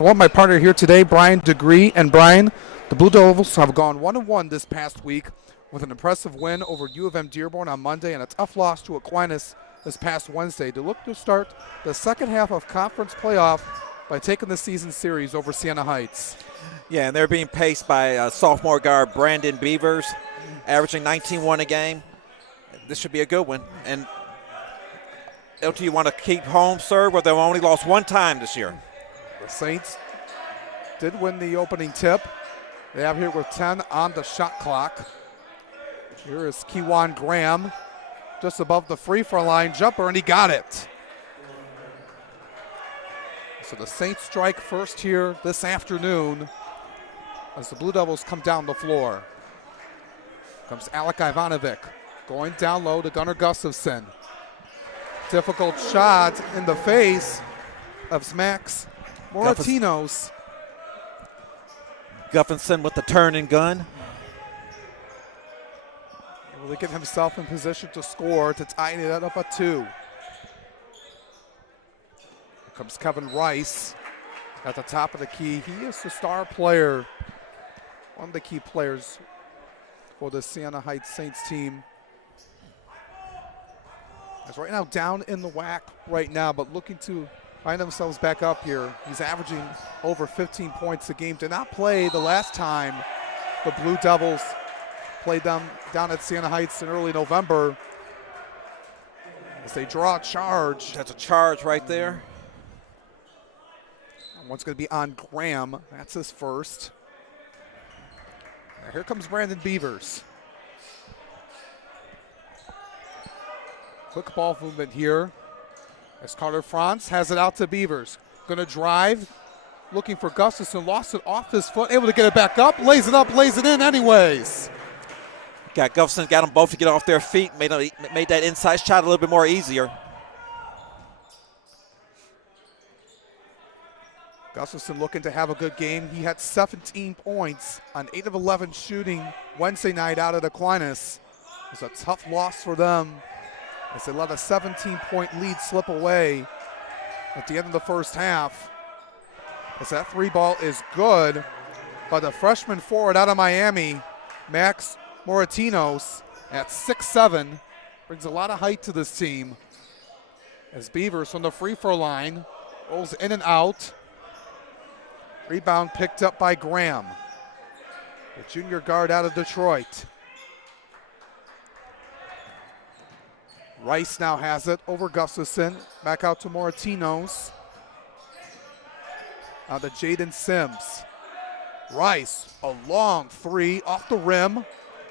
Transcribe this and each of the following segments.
Well, my partner here today, Brian DeGree. And Brian, the Blue Devils have gone 1-1 this past week with an impressive win over U of M Dearborn on Monday and a tough loss to Aquinas this past Wednesday to look to start the second half of conference playoff by taking the season series over Siena Heights. Yeah, and they're being paced by sophomore guard Brandon Beavers, averaging 19-1 a game. This should be a good one. And LTU want to keep home serve, where they've only lost one time this year. The Saints did win the opening tip. They have here with 10 on the shot clock. Here is Kewan Graham just above the free throw line jumper, and he got it. So the Saints strike first here this afternoon as the Blue Devils come down the floor. Comes Alec Ivanovic going down low to Gunnar Gustafson. Difficult shot in the face of Max Moratinos. Gustafson with the turn and gun. Will he get himself in position to score to tie it up at 2? Here comes Kevin Rice at the top of the key. He is the star player, one of the key players for the Siena Heights Saints team. He's right now down in the WAC right now, but looking to find themselves back up here. He's averaging over 15 points a game. Did not play the last time the Blue Devils played them down at Siena Heights in early November. As they draw a charge. That's a charge right there. One's going to be on Graham. That's his first. Now here comes Brandon Beavers. Quick ball movement here as Carter Franz has it out to Beavers. Going to drive, looking for Gustafson, lost it off his foot, able to get it back up, lays it in anyways. Got Gustafson, got them both to get off their feet, made that inside shot a little bit more easier. Gustafson looking to have a good game. He had 17 points on 8 of 11 shooting Wednesday night out at Aquinas. It was a tough loss for them as they let a 17-point lead slip away at the end of the first half. As that three ball is good by the freshman forward out of Miami, Max Moratinos at 6'7", brings a lot of height to this team. As Beavers from the free throw line rolls in and out. Rebound picked up by Graham, the junior guard out of Detroit. Rice now has it over Gustafson. Back out to Moratinos. Now to Jaden Sims. Rice, a long three off the rim.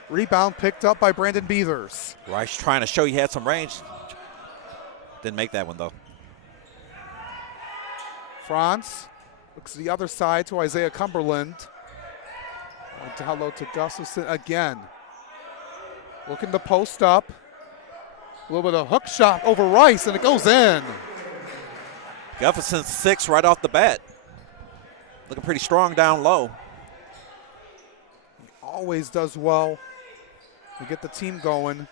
Rebound picked up by Brandon Beavers. Rice trying to show he had some range. Didn't make that one though. Franz looks to the other side to Isaiah Cumberland. Down low to Gustafson again. Looking to post up. A little bit of hook shot over Rice, and it goes in. Gustafson 6 right off the bat. Looking pretty strong down low. He always does well to get the team going.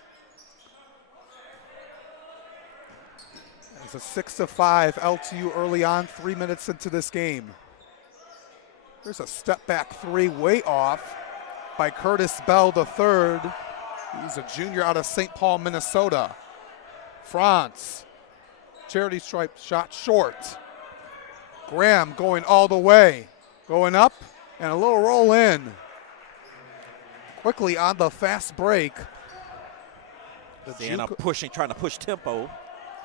It's a 6-5 LTU early on, 3 minutes into this game. There's a step back three way off by Curtis Bell III. He's a junior out of St. Paul, Minnesota. Franz, charity stripe shot short. Graham going all the way, going up and a little roll in. Quickly on the fast break. Siena pushing, trying to push tempo.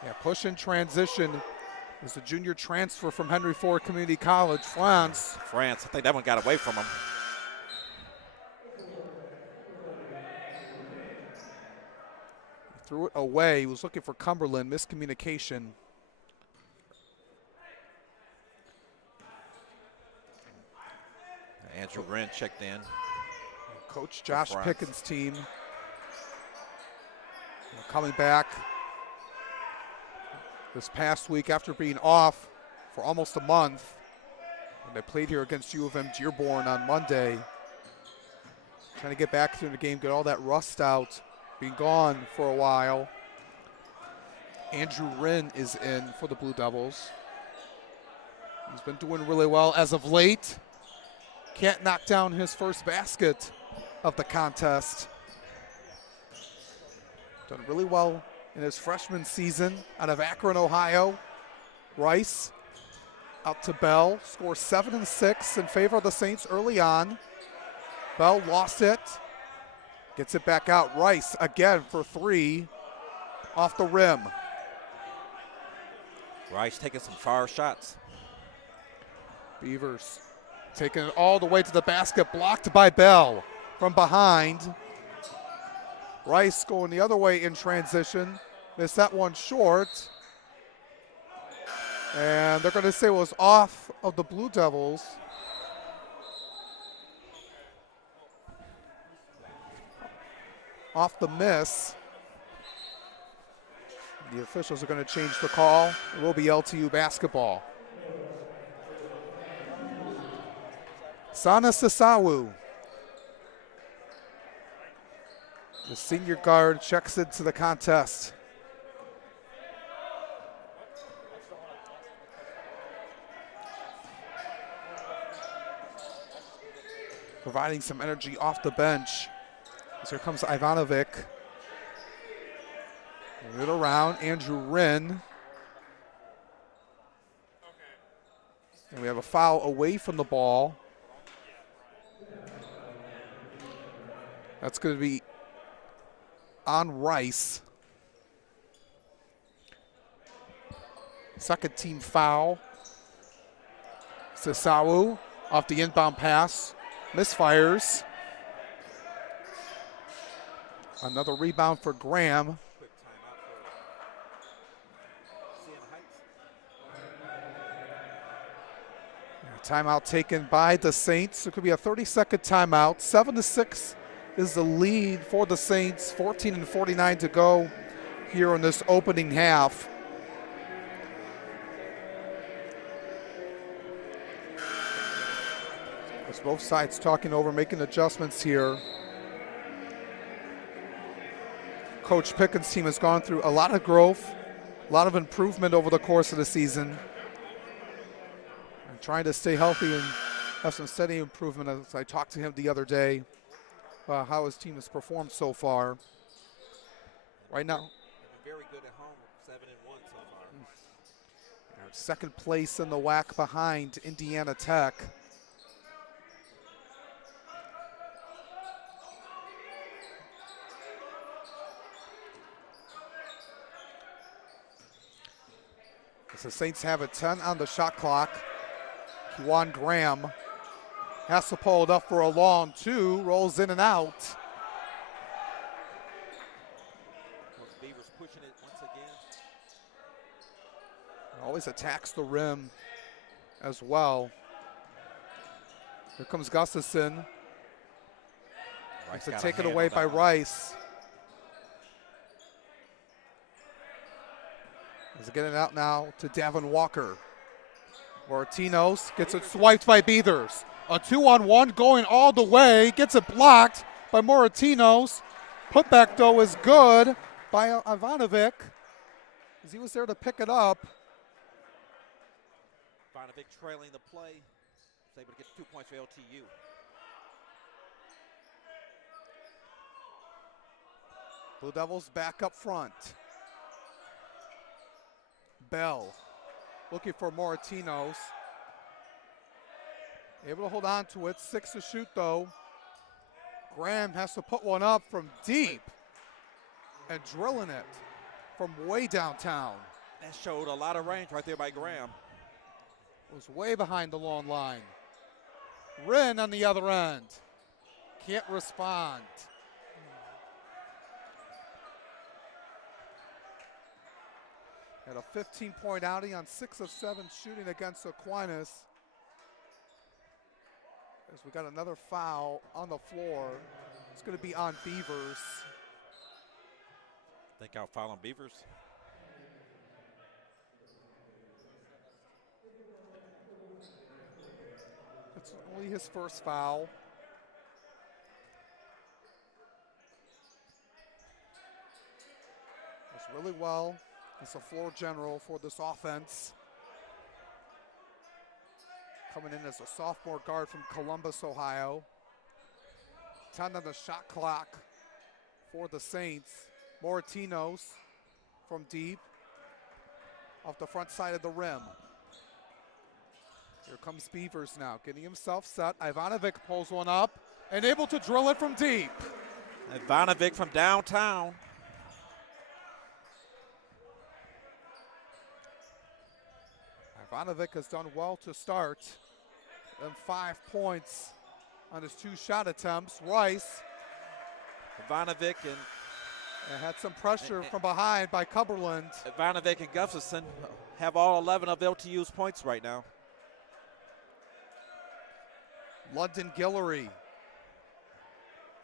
Yeah, push in transition is the junior transfer from Henry Ford Community College, Franz. I think that one got away from him. Threw it away. He was looking for Cumberland. Miscommunication. Andrew Wren checked in. Coach Josh Pickens' team coming back this past week after being off for almost a month. And they played here against U of M Dearborn on Monday. Trying to get back into the game, get all that rust out. Been gone for a while. Andrew Wren is in for the Blue Devils. He's been doing really well as of late. Can't knock down his first basket of the contest. Done really well in his freshman season out of Akron, Ohio. Rice out to Bell, scores 7 and 6 in favor of the Saints early on. Bell lost it, gets it back out. Rice again for 3 off the rim. Rice taking some fire shots. Beavers taking it all the way to the basket, blocked by Bell from behind. Rice going the other way in transition. Missed that one short. And they're going to say it was off of the Blue Devils. Off the miss. The officials are going to change the call. It will be LTU basketball. Sana Sasawu, the senior guard, checks into the contest. Providing some energy off the bench. So here comes Ivanovic. Move it around, Andrew Wren. And we have a foul away from the ball. That's going to be on Rice. Second team foul. Sasawu off the inbound pass. Misfires. Another rebound for Graham. Quick timeout for Siena Heights. Timeout taken by the Saints. It could be a 30-second timeout. 7-6 is the lead for the Saints. 14 and 49 to go here in this opening half. As both sides talking over, making adjustments here. Coach Pickett's team has gone through a lot of growth, a lot of improvement over the course of the season. And trying to stay healthy and have some steady improvement. As I talked to him the other day about how his team has performed so far. Right now, Very good at home, 7 and 1 so far. second place in the WAC behind Indiana Tech. As the Saints have a 10 on the shot clock. Juwan Graham has to pull it up for a long 2, rolls in and out. Beavers pushing it once again. Always attacks the rim as well. Here comes Gustafson. It's taken away by Rice. He's getting it out now to Davin Walker. Martinos gets it swiped by Beavers. A 2-on-1 going all the way. Gets it blocked by Moratinos. Putback, though, is good by Ivanovic, as he was there to pick it up. Ivanovic trailing the play. Is able to get 2 points for LTU. Blue Devils back up front. Bell looking for Moratinos. Able to hold on to it. 6 to shoot, though. Graham has to put one up from deep and drilling it from way downtown. That showed a lot of range right there by Graham. Was way behind the long line. Wren on the other end. Can't respond. Had a 15-point outing on 6 of 7 shooting against Aquinas. As we got another foul on the floor. It's going to be on Beavers. Think I'll foul on Beavers. It's only his first foul. Does really well. It's a floor general for this offense. coming in as a sophomore guard from Columbus, Ohio. 10 on the shot clock for the Saints. Moratinos from deep off the front side of the rim. Here comes Beavers now, getting himself set. Ivanovic pulls one up and able to drill it from deep. Ivanovic from downtown. Ivanovic has done well to start. Then 5 points on his 2 shot attempts. Rice. Ivanovic and had some pressure from behind by Cumberland. Ivanovic and Gustafson have all 11 of LTU's points right now. London Guillory,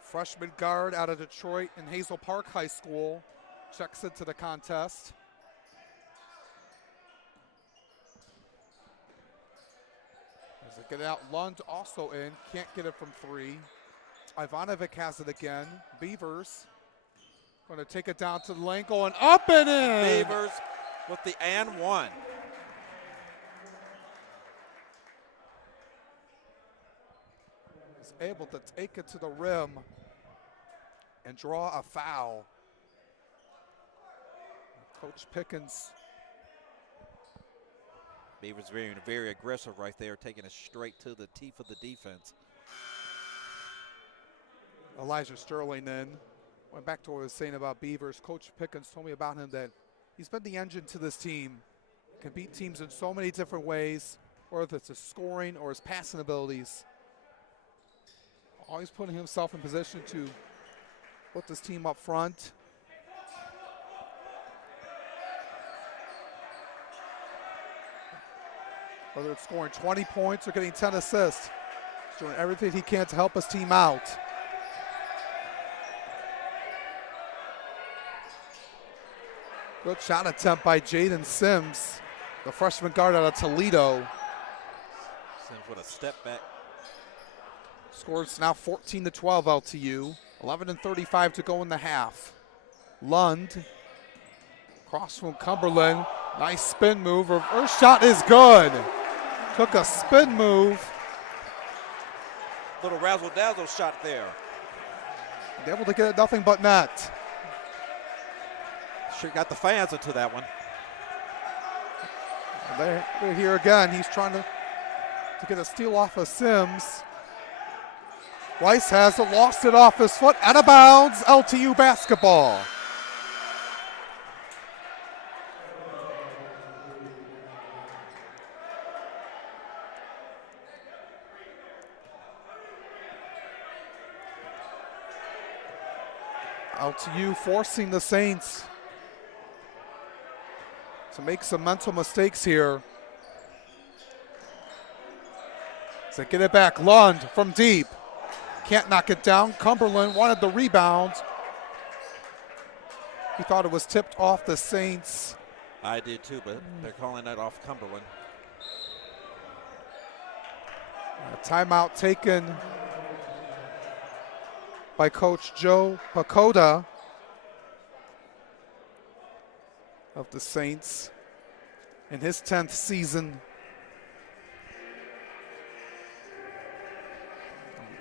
freshman guard out of Detroit and Hazel Park High School, checks into the contest. As they get out, Lund also in, can't get it from 3. Ivanovic has it again. Beavers going to take it down to the lane, going up and in. Beavers with the and 1. Is able to take it to the rim and draw a foul. Coach Pickens. Beavers very, very aggressive right there, taking it straight to the teeth of the defense. Elijah Sterling then. Went back to what I was saying about Beavers. Coach Pickens told me about him that he's been the engine to this team. Can beat teams in so many different ways, whether it's his scoring or his passing abilities. Always putting himself in position to put this team up front. Whether it's scoring 20 points or getting 10 assists, he's doing everything he can to help his team out. Good shot attempt by Jaden Sims, the freshman guard out of Toledo. Sims with a step back. Scores now 14-12 LTU. 11:35 to go in the half. Lund, cross from Cumberland. Nice spin move. Reverse shot is good. Took a spin move. Little razzle-dazzle shot there. Able to get it nothing but net. Sure got the fans into that one. And they're here again. He's trying to get a steal off of Sims. Rice has it, lost it off his foot, out of bounds, LTU basketball. LTU forcing the Saints to make some mental mistakes here. As they get it back, Lund from deep. Can't knock it down. Cumberland wanted the rebound. He thought it was tipped off the Saints. I did too, but they're calling that off Cumberland. A timeout taken by Coach Joe Pacoda of the Saints in his 10th season.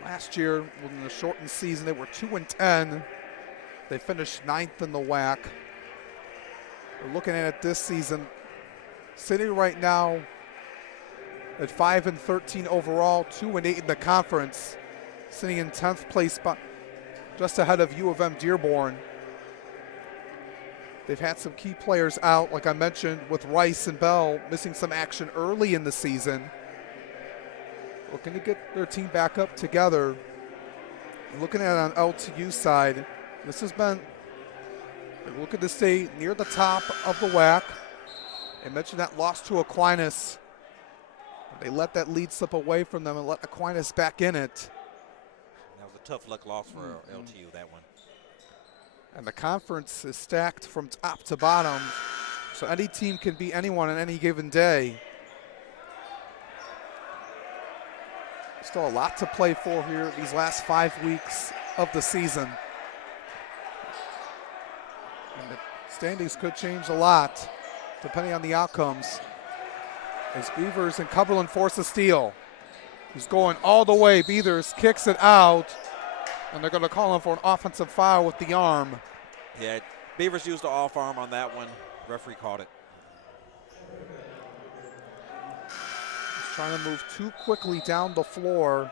Last year, in the shortened season, they were 2-10. They finished 9th in the WAC. We're looking at it this season, sitting right now at 5-13 overall, 2-8 in the conference, sitting in 10th place, just ahead of U of M Dearborn. They've had some key players out, like I mentioned, with Rice and Bell missing some action early in the season. Looking to get their team back up together. Looking at it on LTU side, this has been, they're looking to stay near the top of the WAC. I mentioned that loss to Aquinas. They let that lead slip away from them and let Aquinas back in it. That was a tough luck loss for LTU, that one. And the conference is stacked from top to bottom, so any team can beat anyone on any given day. Still a lot to play for here these last 5 weeks of the season. And the standings could change a lot depending on the outcomes. As Beavers and Cumberland force a steal. He's going all the way. Beavers kicks it out, and they're going to call him for an offensive foul with the arm. Yeah, Beavers used the off arm on that one. Referee caught it. He's trying to move too quickly down the floor.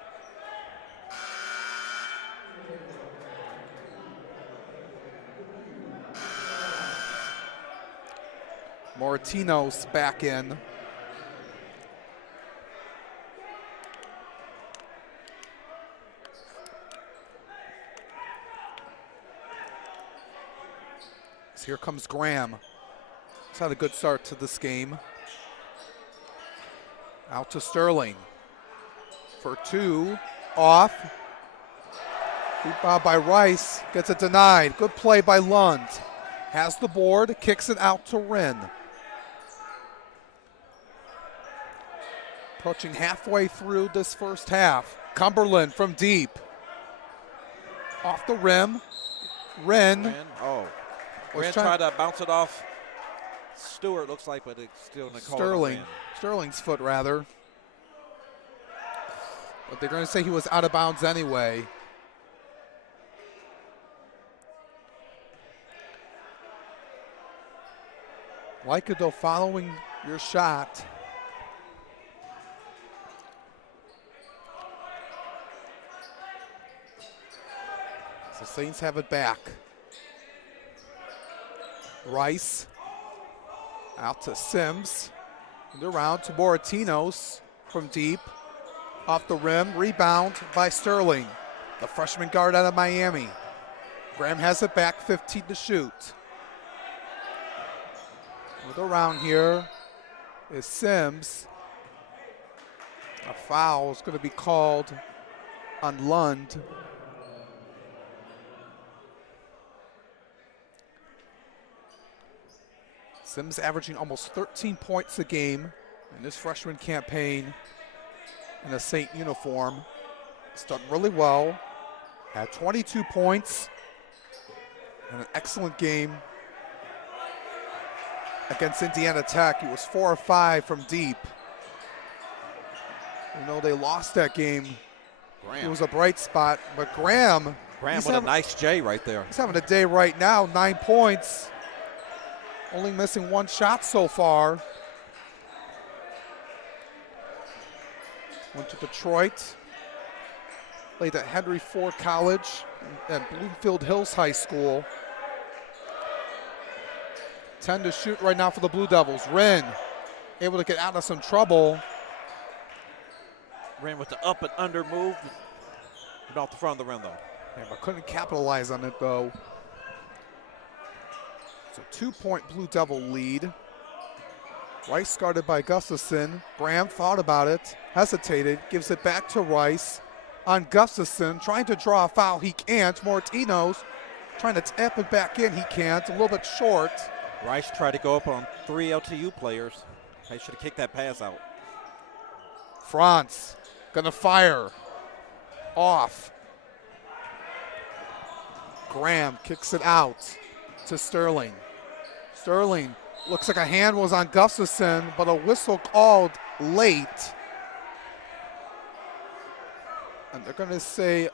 Moratinos back in. So here comes Graham. He's had a good start to this game. Out to Sterling. For two. Off. Rebound by Rice. Gets it denied. Good play by Lund. Has the board. Kicks it out to Wren. Approaching halfway through this first half. Cumberland from deep. Off the rim. Wren. Wren tried to bounce it off Stewart, looks like, but it's still in the call. Sterling. Sterling's foot, rather. But they're going to say he was out of bounds anyway. Like it, though, following your shot. So Saints have it back. Rice out to Sims. And around to Moratinos from deep. Off the rim. Rebound by Sterling, the freshman guard out of Miami. Graham has it back, 15 to shoot. With around here is Sims. A foul is going to be called on Lund. Sims averaging almost 13 points a game in this freshman campaign in a Saint uniform. He's done really well. Had 22 points and an excellent game against Indiana Tech. He was 4 of 5 from deep. You know, they lost that game. It was a bright spot, but Graham with a nice J right there. He's having a day right now, 9 points. Only missing 1 shot so far. Went to Detroit. Played at Henry Ford College and Bloomfield Hills High School. 10 to shoot right now for the Blue Devils. Wren able to get out of some trouble. Wren with the up and under move. And off the front of the rim, though. Yeah, but couldn't capitalize on it, though. It's a 2-point Blue Devil lead. Rice guarded by Gustafson. Graham thought about it, hesitated, gives it back to Rice. On Gustafson, trying to draw a foul, he can't. Moratinos trying to tap it back in, he can't. A little bit short. Rice tried to go up on 3 LTU players. They should have kicked that pass out. Franz gonna fire. Off. Graham kicks it out to Sterling. Sterling looks like a hand was on Gustafson, but a whistle called late. And they're going to say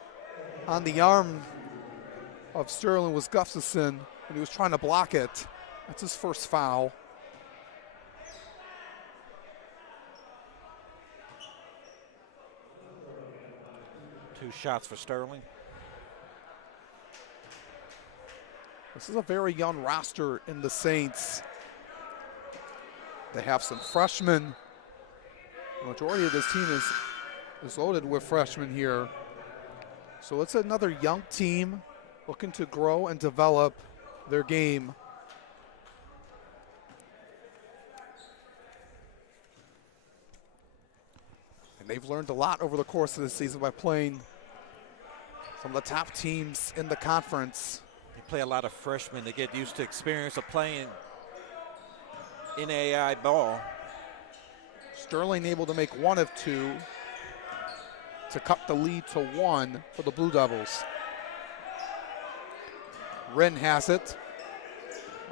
on the arm of Sterling was Gustafson, and he was trying to block it. That's his first foul. Two shots for Sterling. This is a very young roster in the Saints. They have some freshmen. The majority of this team is loaded with freshmen here. So it's another young team looking to grow and develop their game. And they've learned a lot over the course of the season by playing some of the top teams in the conference. They play a lot of freshmen to get used to experience of playing NAIA ball. Sterling able to make 1 of 2 to cut the lead to 1 for the Blue Devils. Wren has it.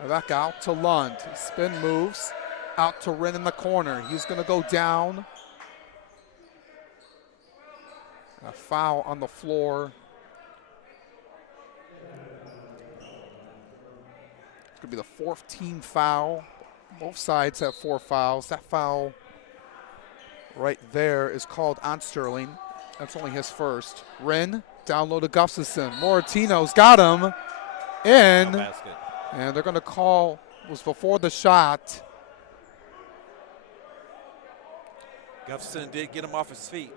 Back out to Lund. Spin moves. Out to Wren in the corner. He's going to go down. A foul on the floor. It's going to be the fourth team foul. Both sides have 4 fouls. That foul right there is called on Sterling. That's only his first. Wren down low to Gustafson. Moratino's got him in. Basket. And they're going to call, was before the shot. Gustafson did get him off his feet.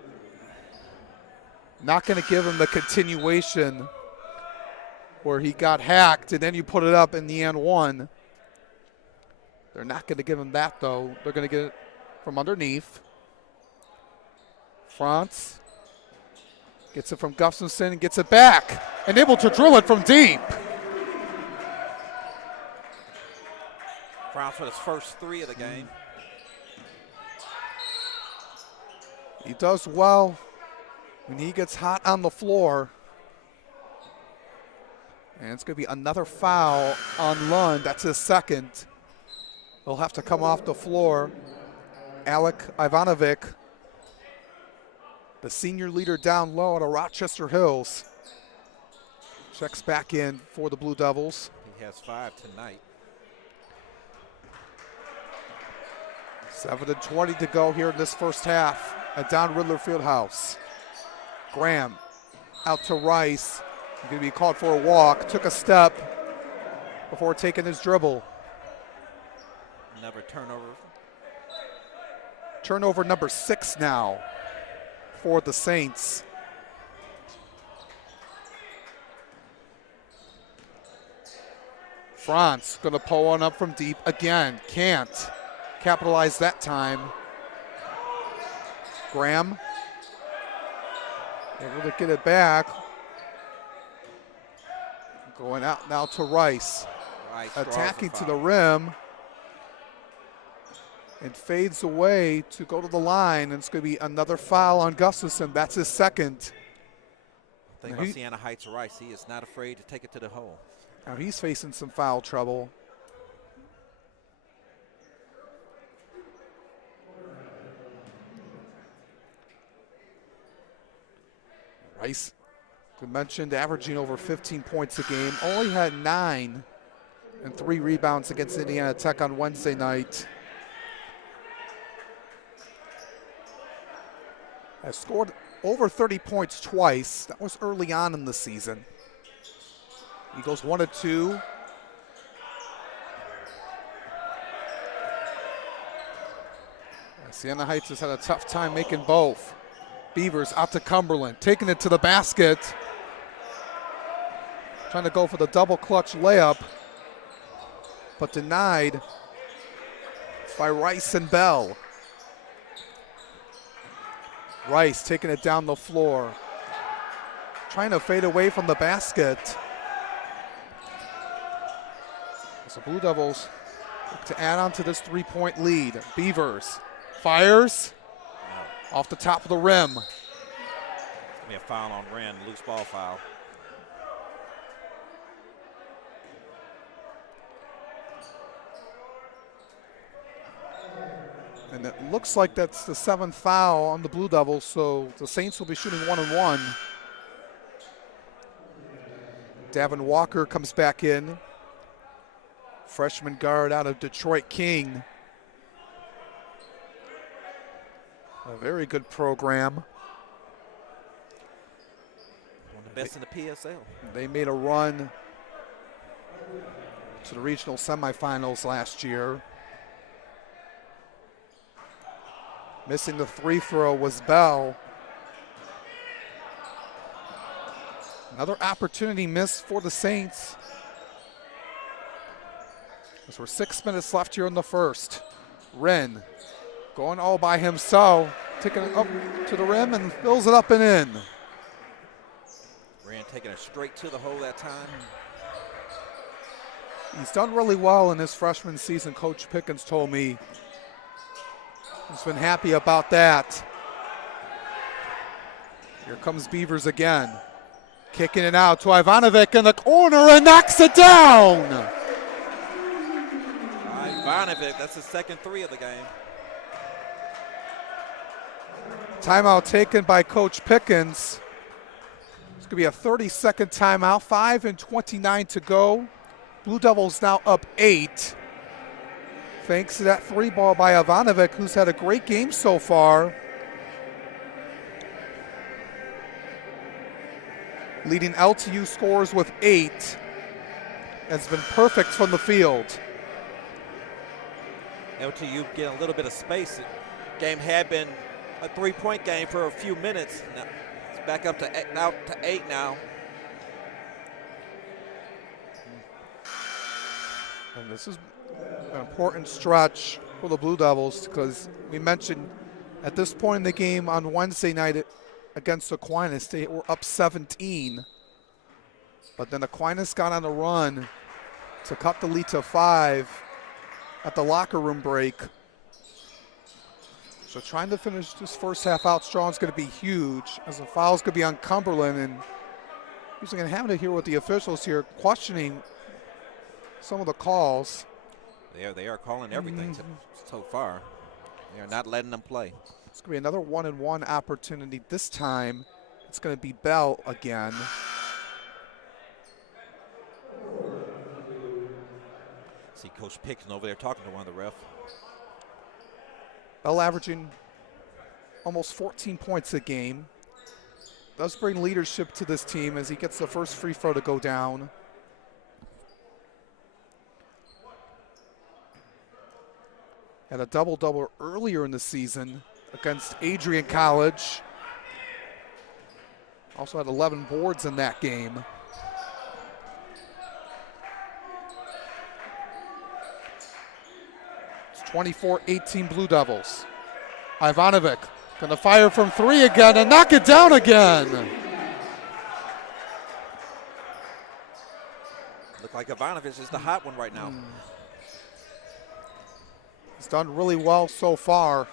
Not going to give him the continuation where he got hacked and then you put it up in the and one. They're not going to give him that, though. They're going to get it from underneath. France gets it from Gustafson and gets it back and able to drill it from deep. France with his first 3 of the game. He does well when he gets hot on the floor. And it's going to be another foul on Lund. That's his second. He'll have to come off the floor. Alek Ivanovic, the senior leader down low out of Rochester Hills, checks back in for the Blue Devils. He has 5 tonight. 7:20 to go here in this first half at Don Ridler Field House. Graham out to Rice. He's going to be called for a walk. Took a step before taking his dribble. Another turnover. Turnover number 6 now for the Saints. Franz going to pull one up from deep again. Can't capitalize that time. Graham able to get it back. Going out now to Rice. Attacking to the rim. And fades away to go to the line. And it's going to be another foul on Gustafson. That's his second. I think about Siena Heights Rice, he is not afraid to take it to the hole. Now he's facing some foul trouble. Rice, we mentioned, averaging over 15 points a game. Only had 9 and 3 rebounds against Indiana Tech on Wednesday night. Has scored over 30 points twice. That was early on in the season. He goes 1 of 2. Siena Heights has had a tough time making both. Beavers out to Cumberland, taking it to the basket. Trying to go for the double clutch layup, but denied by Rice and Bell. Rice taking it down the floor. Trying to fade away from the basket. So Blue Devils look to add on to this 3-point lead. Beavers fires off the top of the rim. It's going to be a foul on Wren, loose ball foul. And it looks like that's the 7th foul on the Blue Devils, so the Saints will be shooting 1-1. Davin Walker comes back in. Freshman guard out of Detroit King. A very good program. One of the best in the PSL. They made a run to the regional semifinals last year. Missing the free throw was Bell. Another opportunity missed for the Saints. As we're 6 minutes left here in the first. Wren going all by himself, taking it up to the rim and fills it up and in. Wren taking it straight to the hole that time. He's done really well in his freshman season, Coach Pickens told me. He's been happy about that. Here comes Beavers again. Kicking it out to Ivanovic in the corner and knocks it down. Ivanovic, that's his second three of the game. Timeout taken by Coach Pickens. It's going to be a 30-second timeout, 5:29 to go. Blue Devils now up 8. Thanks to that three ball by Ivanovic, who's had a great game so far. Leading LTU scores with 8. Has been perfect from the field. LTU getting a little bit of space. The game had been a three-point game for a few minutes. Now it's back up to 8 now. And this is an important stretch for the Blue Devils because we mentioned at this point in the game on Wednesday night against Aquinas, they were up 17. But then Aquinas got on a run to cut the lead to 5 at the locker room break. So trying to finish this first half out strong is going to be huge, as the foul's going to be on Cumberland. And he's going to have to hear what the officials here questioning some of the calls. They are calling everything so far. They are not letting them play. It's going to be another 1-and-1 opportunity. This time it's going to be Bell again. See Coach Pickens over there talking to one of the refs. Bell averaging almost 14 points a game. Does bring leadership to this team as he gets the first free throw to go down. Had a double-double earlier in the season against Adrian College. Also had 11 boards in that game. It's 24-18 Blue Devils. Ivanovic gonna fire from 3 again and knock it down again. Look like Ivanovic is the hot one right now. He's done really well so far.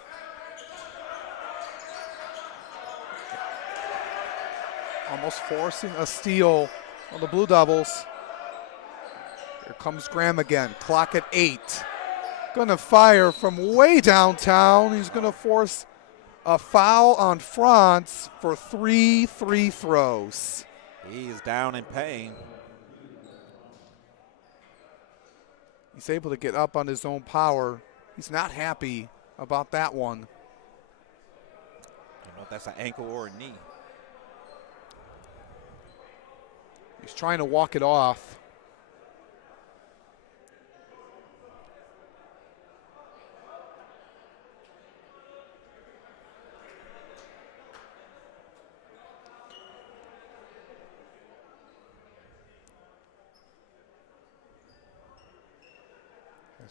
Almost forcing a steal on the Blue Devils. Here comes Graham again, clock at 8. Gonna fire from way downtown. He's gonna force a foul on Franz for 3 free throws. He is down in pain. He's able to get up on his own power. He's not happy about that one. I don't know if that's an ankle or a knee. He's trying to walk it off.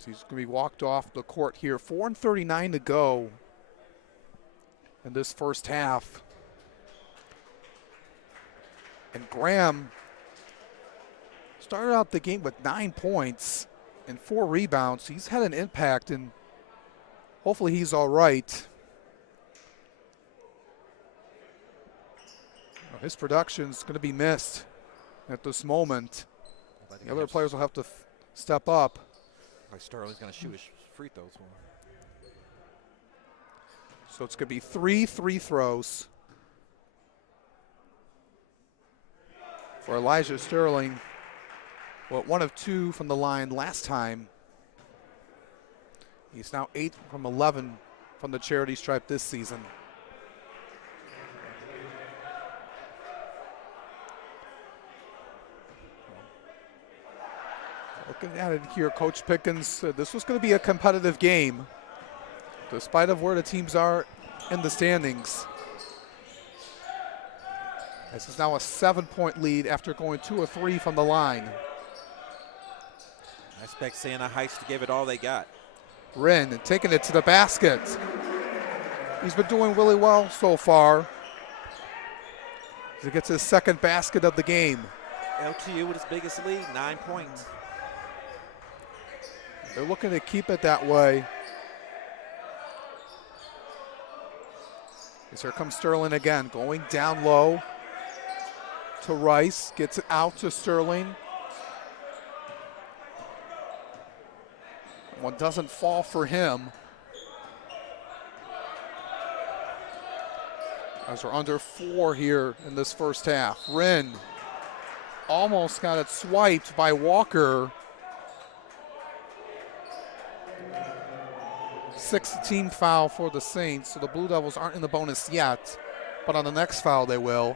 He's going to be walked off the court here. 4:39 to go in this first half. And Graham started out the game with 9 points and 4 rebounds. He's had an impact, and hopefully he's all right. His production's going to be missed at this moment. The other players will have to step up. Like Sterling's going to shoot his free throws for him. So it's going to be 3 free throws for Elijah Sterling. Well, 1 of 2 from the line last time. He's now 8 from 11 from the charity stripe this season. Looking at it here, Coach Pickens said this was going to be a competitive game, despite of where the teams are in the standings. This is now a 7-point lead after going 2 of 3 from the line. I expect Siena Heights to give it all they got. Wren taking it to the basket. He's been doing really well so far. He gets his second basket of the game. LTU with his biggest lead, 9 points. They're looking to keep it that way. As here comes Sterling again, going down low to Rice, gets it out to Sterling. One doesn't fall for him. As we're under 4 here in this first half. Wren almost got it swiped by Walker. 6th team foul for the Saints, so the Blue Devils aren't in the bonus yet, but on the next foul they will.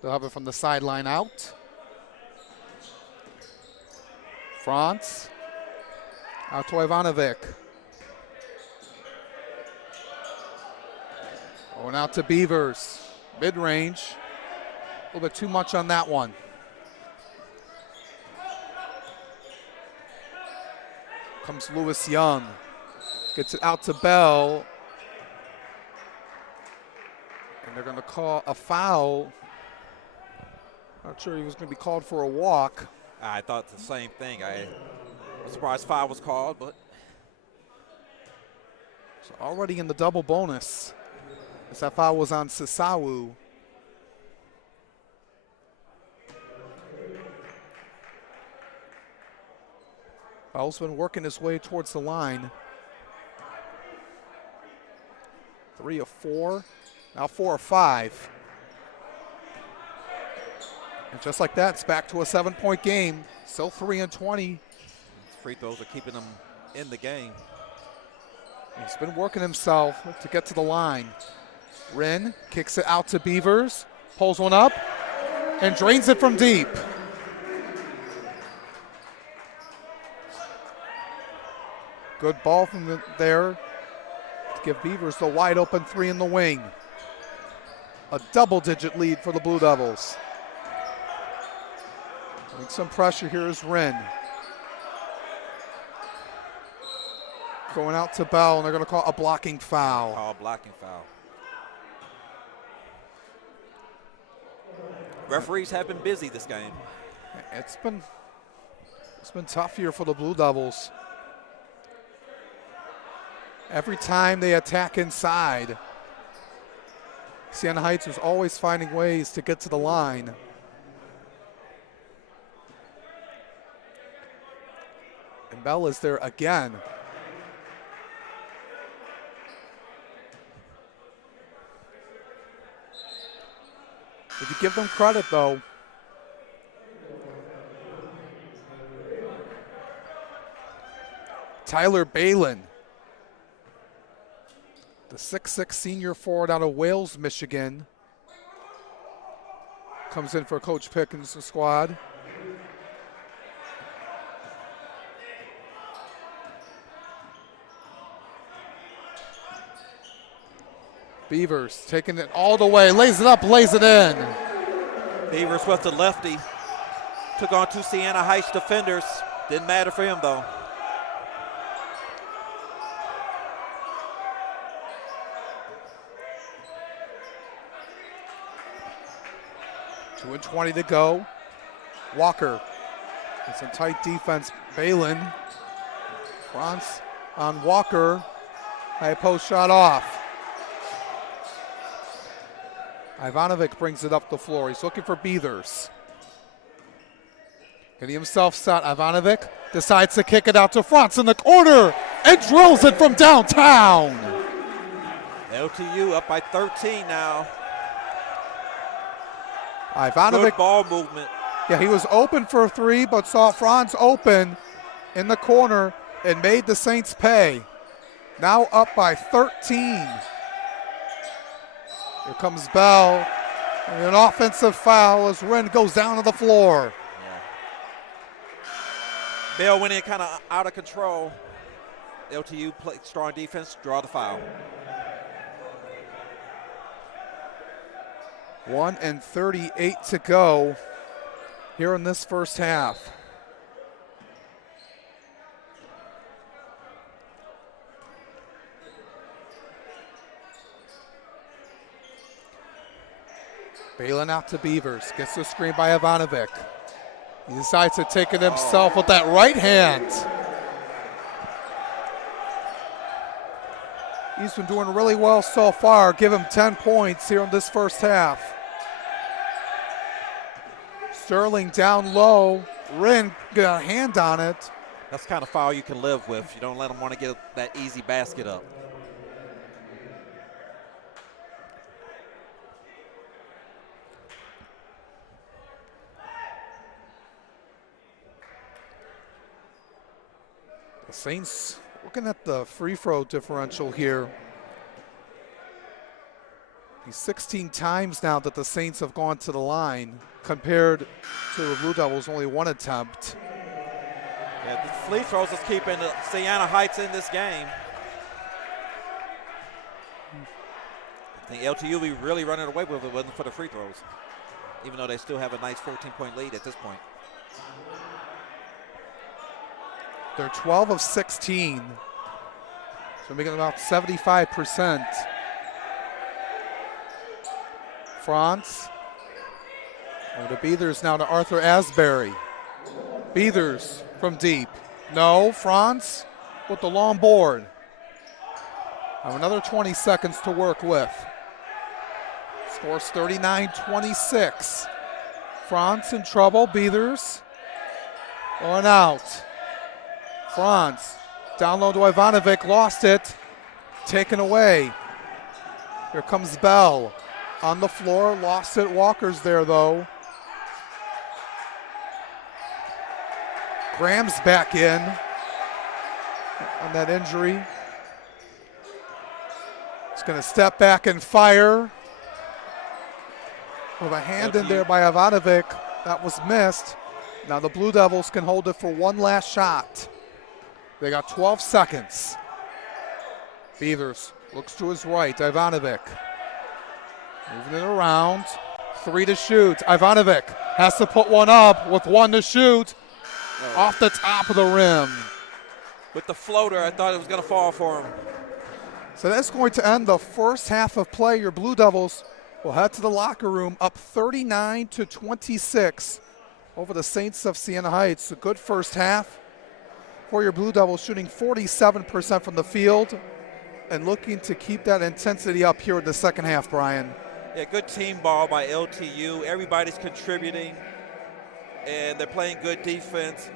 They'll have it from the sideline out. Franz out to Ivanovic. Going out to Beavers. Mid-range. A little bit too much on that one. Comes Lewis Young. Gets it out to Bell. And they're going to call a foul. Not sure he was going to be called for a walk. I thought the same thing. I was surprised foul was called, but. So already in the double bonus. As that foul was on Sisawu. Bell's been working his way towards the line. 3 of 4, now 4 of 5. And just like that, it's back to a 7-point game. Still 3 and 20. Free throws are keeping them in the game. He's been working himself to get to the line. Wren kicks it out to Beavers, pulls one up, and drains it from deep. Good ball from there to give Beavers the wide open 3 in the wing. A double-digit lead for the Blue Devils. Putting some pressure here is Wren. Going out to Bell, and they're going to call a blocking foul. Oh, blocking foul. Referees have been busy this game. It's been tough here for the Blue Devils. Every time they attack inside, Siena Heights is always finding ways to get to the line. And Bell is there again. Did you give them credit, though? Tyler Balin, the 6'6" senior forward out of Wales, Michigan, comes in for Coach Pickens' squad. Beavers taking it all the way, lays it up, lays it in. Beavers with the lefty. Took on 2 Siena Heights defenders. Didn't matter for him, though. Two and 20 to go. Walker. It's a tight defense. Balin. Franz on Walker. High post shot off. Ivanovic brings it up the floor. He's looking for Beavers. Getting himself set. Ivanovic decides to kick it out to Franz in the corner and drills it from downtown. LTU up by 13 now. Ivanovic. Good ball movement. Yeah, he was open for 3, but saw Franz open in the corner and made the Saints pay. Now up by 13. Here comes Bell, and an offensive foul as Wren goes down to the floor. Yeah. Bell went in kind of out of control. LTU play strong defense, draw the foul. 1 and 38 to go here in this first half. Balin out to Beavers, gets the screen by Ivanovic. He decides to take it himself with that right hand. He's been doing really well so far. Give him 10 points here in this first half. Sterling down low. Wren got a hand on it. That's the kind of foul you can live with. You don't let them want to get that easy basket up. The Saints looking at the free throw differential here. These 16 times now that the Saints have gone to the line compared to the Blue Devils' only one attempt. Yeah, the free throws is keeping Siena Heights in this game. I think LTU will be really running away with it if it wasn't for the free throws, even though they still have a nice 14-point lead at this point. They're 12 of 16, so making about 75%. France over to Beathers, now to Arthur Asbury. Beathers from deep. No, France with the long board. Have another 20 seconds to work with. Scores 39-26. France in trouble. Beathers going out. France down low to Ivanovic, lost it. Taken away. Here comes Bell on the floor, lost it. Walker's there though. Graham's back in on that injury. He's going to step back and fire. With a hand in there by Ivanovic. That was missed. Now the Blue Devils can hold it for one last shot. They got 12 seconds. Beathers looks to his right. Ivanovic moving it around. 3 to shoot. Ivanovic has to put one up with 1 to shoot. Off the top of the rim. With the floater, I thought it was going to fall for him. So that's going to end the first half of play. Your Blue Devils will head to the locker room up 39-26 over the Saints of Siena Heights. A good first half for your Blue Devils, shooting 47% from the field and looking to keep that intensity up here in the second half, Brian. Yeah, good team ball by LTU. Everybody's contributing, and they're playing good defense.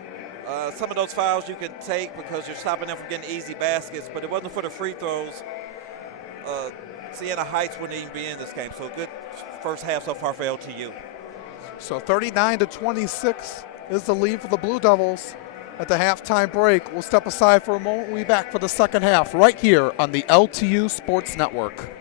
Some of those fouls you can take because you're stopping them from getting easy baskets, but it wasn't for the free throws. Siena Heights wouldn't even be in this game, so good first half so far for LTU. So 39-26 is the lead for the Blue Devils at the halftime break. We'll step aside for a moment. We'll be back for the second half right here on the LTU Sports Network.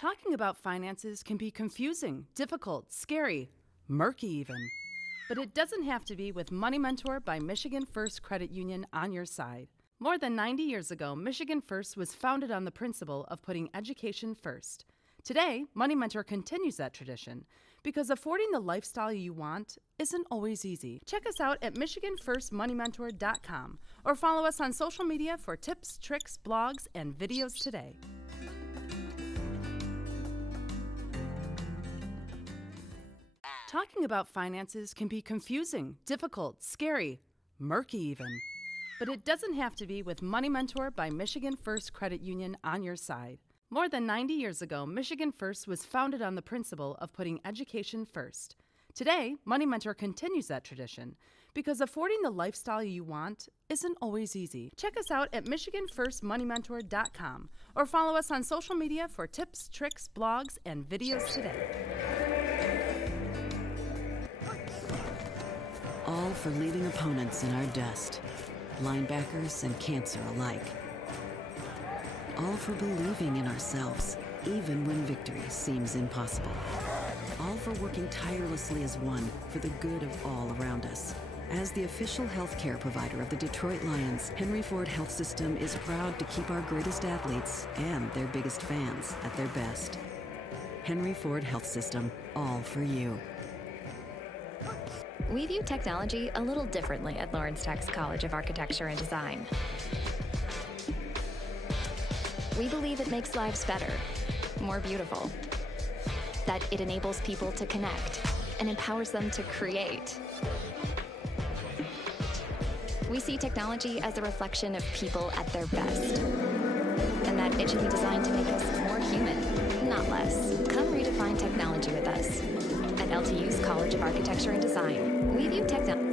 Talking about finances can be confusing, difficult, scary, murky even. But it doesn't have to be with Money Mentor by Michigan First Credit Union on your side. More than 90 years ago, Michigan First was founded on the principle of putting education first. Today, Money Mentor continues that tradition because affording the lifestyle you want isn't always easy. Check us out at MichiganFirstMoneyMentor.com or follow us on social media for tips, tricks, blogs, and videos today. Talking about finances can be confusing, difficult, scary, murky even. But it doesn't have to be with Money Mentor by Michigan First Credit Union on your side. More than 90 years ago, Michigan First was founded on the principle of putting education first. Today, Money Mentor continues that tradition because affording the lifestyle you want isn't always easy. Check us out at MichiganFirstMoneyMentor.com or follow us on social media for tips, tricks, blogs, and videos today. All for leaving opponents in our dust, linebackers and cancer alike. All for believing in ourselves, even when victory seems impossible. All for working tirelessly as one for the good of all around us. As the official healthcare provider of the Detroit Lions, Henry Ford Health System is proud to keep our greatest athletes and their biggest fans at their best. Henry Ford Health System, all for you. We view technology a little differently at Lawrence Tech's College of Architecture and Design. We believe it makes lives better, more beautiful, that it enables people to connect and empowers them to create. We see technology as a reflection of people at their best, and that it should be designed to make us more human, not less. Come redefine technology with us at LTU's College of Architecture and Design. We view technology.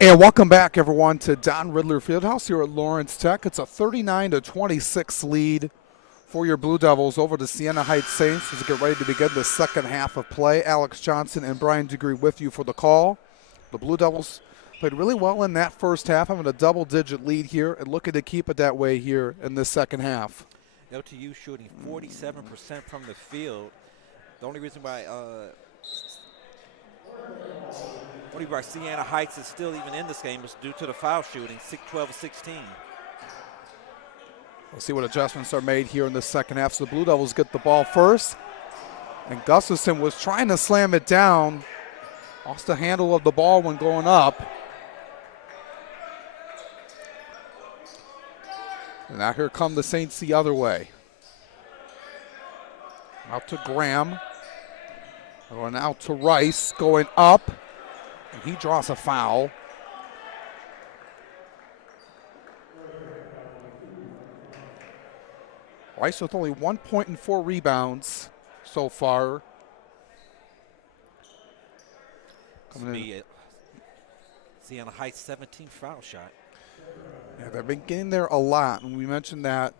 And welcome back, everyone, to Don Ridler Field House here at Lawrence Tech. It's a 39-26 lead for your Blue Devils over the Siena Heights Saints as we get ready to begin the second half of play. Alex Johnson and Brian Degree with you for the call. The Blue Devils played really well in that first half, having a double-digit lead here and looking to keep it that way here in this second half. LTU shooting 47% from the field. The only reason why Siena Heights is still even in this game is due to the foul shooting, 12-16. We'll see what adjustments are made here in the second half. So the Blue Devils get the ball first. And Gustafson was trying to slam it down. Lost the handle of the ball when going up. And now here come the Saints the other way. Out to Graham. Going out to Rice, going up. And he draws a foul. Rice with only 1 point and 4 rebounds so far. Coming in. Siena Heights 17th foul shot. Yeah, they've been getting there a lot, and we mentioned that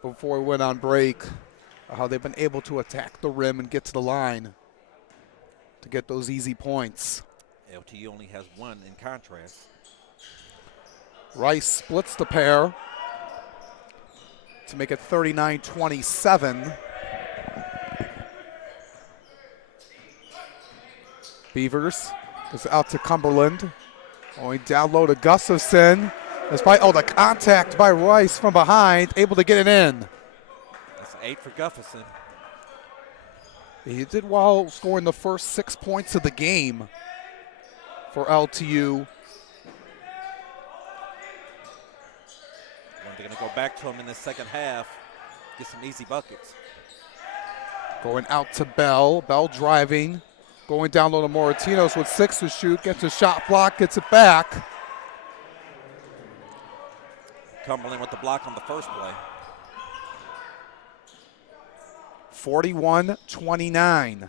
before we went on break, how they've been able to attack the rim and get to the line to get those easy points. LTU only has one in contrast. Rice splits the pair to make it 39-27. Beavers goes out to Cumberland. Going down low to Gustafson. Despite all the contact by Rice from behind, able to get it in. That's 8 for Gustafson. He did well scoring the first 6 points of the game for LTU. When they're going to go back to him in the second half, get some easy buckets. Going out to Bell. Bell driving. Going down low to Moratinos with 6 to shoot. Gets a shot block, gets it back. Cumberland with the block on the first play. 41-29.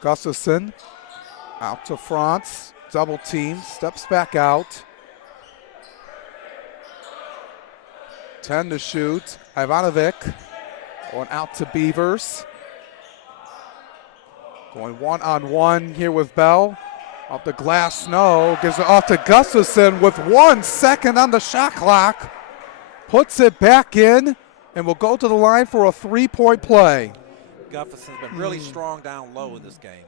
Gustafson out to France. Double team. Steps back out. 10 to shoot. Ivanovic going out to Beavers. Going one-on-one here with Bell. Off the glass, no. Gives it off to Gustafson with 1 second on the shot clock. Puts it back in and will go to the line for a 3-point play. Gustafson's been really strong down low in this game.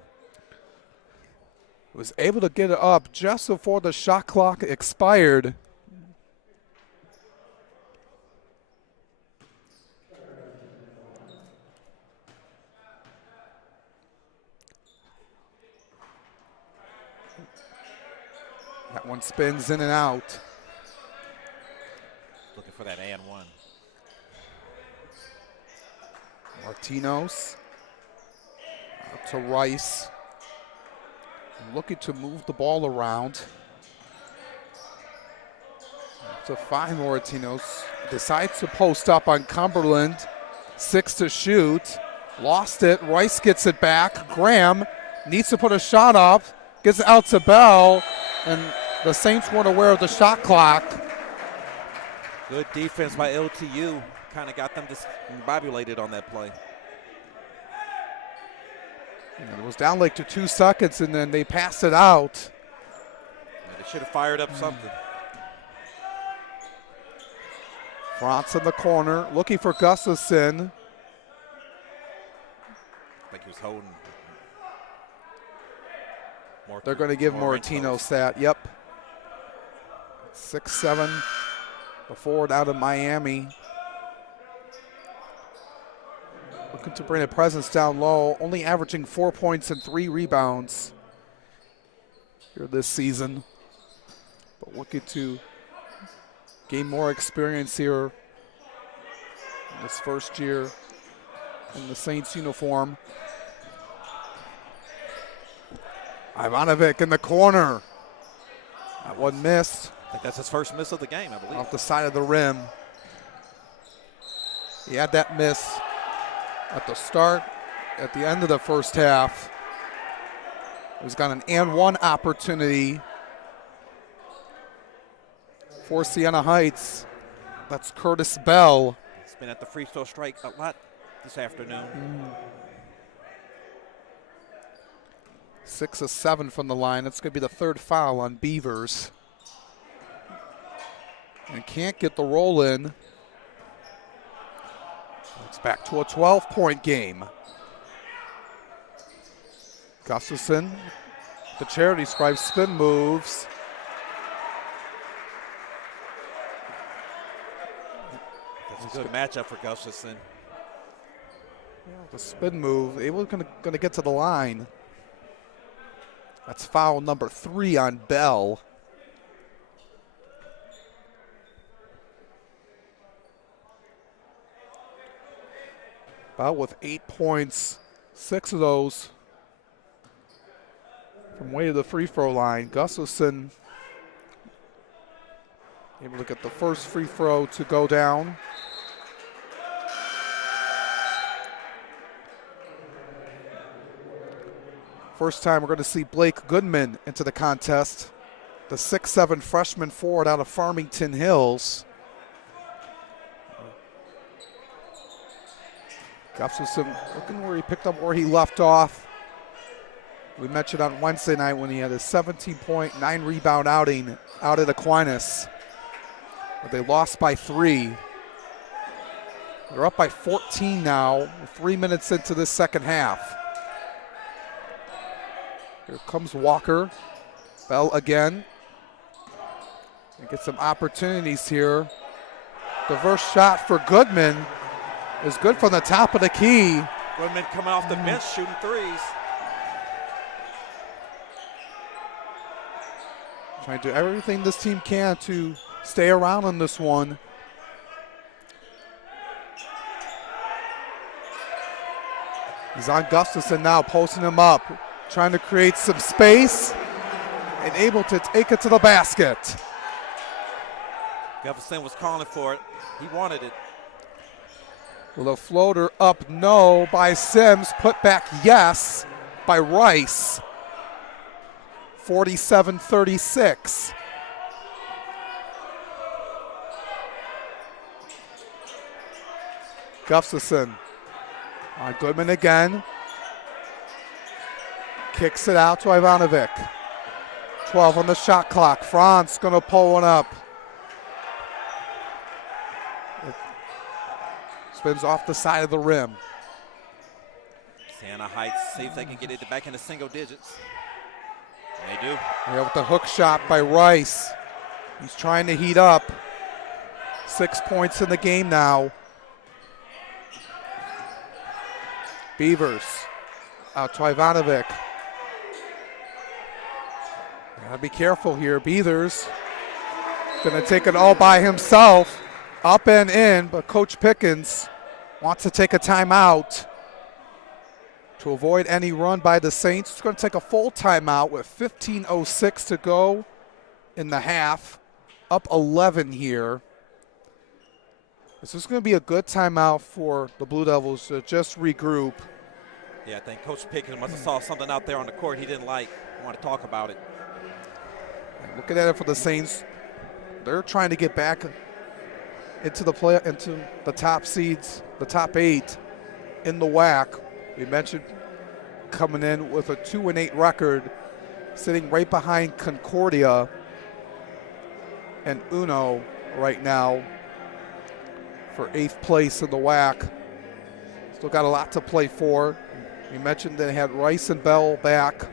Was able to get it up just before the shot clock expired. That one spins in and out. Looking for that and one. Martinos out to Rice. Looking to move the ball around. To find Martinos. Decides to post up on Cumberland. 6 to shoot. Lost it. Rice gets it back. Graham needs to put a shot up. Gets it out to Bell. And the Saints weren't aware of the shot clock. Good defense by LTU. Kind of got them discombobulated on that play. And it was down like to 2 seconds, and then they passed it out. Yeah, they should have fired up something. France in the corner, looking for Gustafson. I think he was holding. They're going to give Moratinos that, yep. 6'7", the forward out of Miami. Looking to bring a presence down low, only averaging 4 points and 3 rebounds here this season. But looking to gain more experience here in this first year in the Saints uniform. Ivanovic in the corner. That one missed. I think that's his first miss of the game, I believe. Off the side of the rim. He had that miss at the start, at the end of the first half. who's got an and one opportunity for Siena Heights. That's Curtis Bell. He's been at the free throw strike a lot this afternoon. 6 of 7 from the line. That's going to be the third foul on Beavers. And can't get the roll in. It's back to a 12-point game. Gustafson, the charity stripe, spin moves. That's a good matchup for Gustafson. The spin move, able going to get to the line. That's foul number 3 on Bell. Bell with 8 points, 6 of those from way to the free throw line. Gustafson able to get the first free throw to go down. First time we're going to see Blake Goodman into the contest, the 6'7" freshman forward out of Farmington Hills. Gustafson looking where he picked up where he left off. We mentioned on Wednesday night when he had a 17-point, 9-rebound outing out at Aquinas. But they lost by 3. They're up by 14 now, 3 minutes into this second half. Here comes Walker. Bell again. And get some opportunities here. The first shot for Goodman is good from the top of the key. Goodman coming off the bench shooting threes. Trying to do everything this team can to stay around on this one. He's on Gustafson now, posting him up, trying to create some space and able to take it to the basket. Gustafson was calling for it. He wanted it. With a floater up, no, by Sims. Put back, yes, by Rice. 47-36. Gustafson on Goodman again. Kicks it out to Ivanovic. 12 on the shot clock. Franz going to pull one up. Spins off the side of the rim. Siena Heights, see if they can get it back into single digits. They do. Yeah, with the hook shot by Rice. He's trying to heat up. 6 points in the game now. Beavers out to Ivanovic. Gotta be careful here. Beavers gonna take it all by himself. Up and in, but Coach Pickens wants to take a timeout to avoid any run by the Saints. It's going to take a full timeout with 15:06 to go in the half. Up 11 here. This is going to be a good timeout for the Blue Devils to just regroup. Yeah, I think Coach Pickens must have saw something out there on the court he didn't like. Want to talk about it. Looking at it for the Saints, they're trying to get back into the top seeds, the top 8 in the WAC. We mentioned coming in with a 2-8 record, sitting right behind Concordia and Uno right now for 8th place in the WAC. Still got a lot to play for. We mentioned they had Rice and Bell back.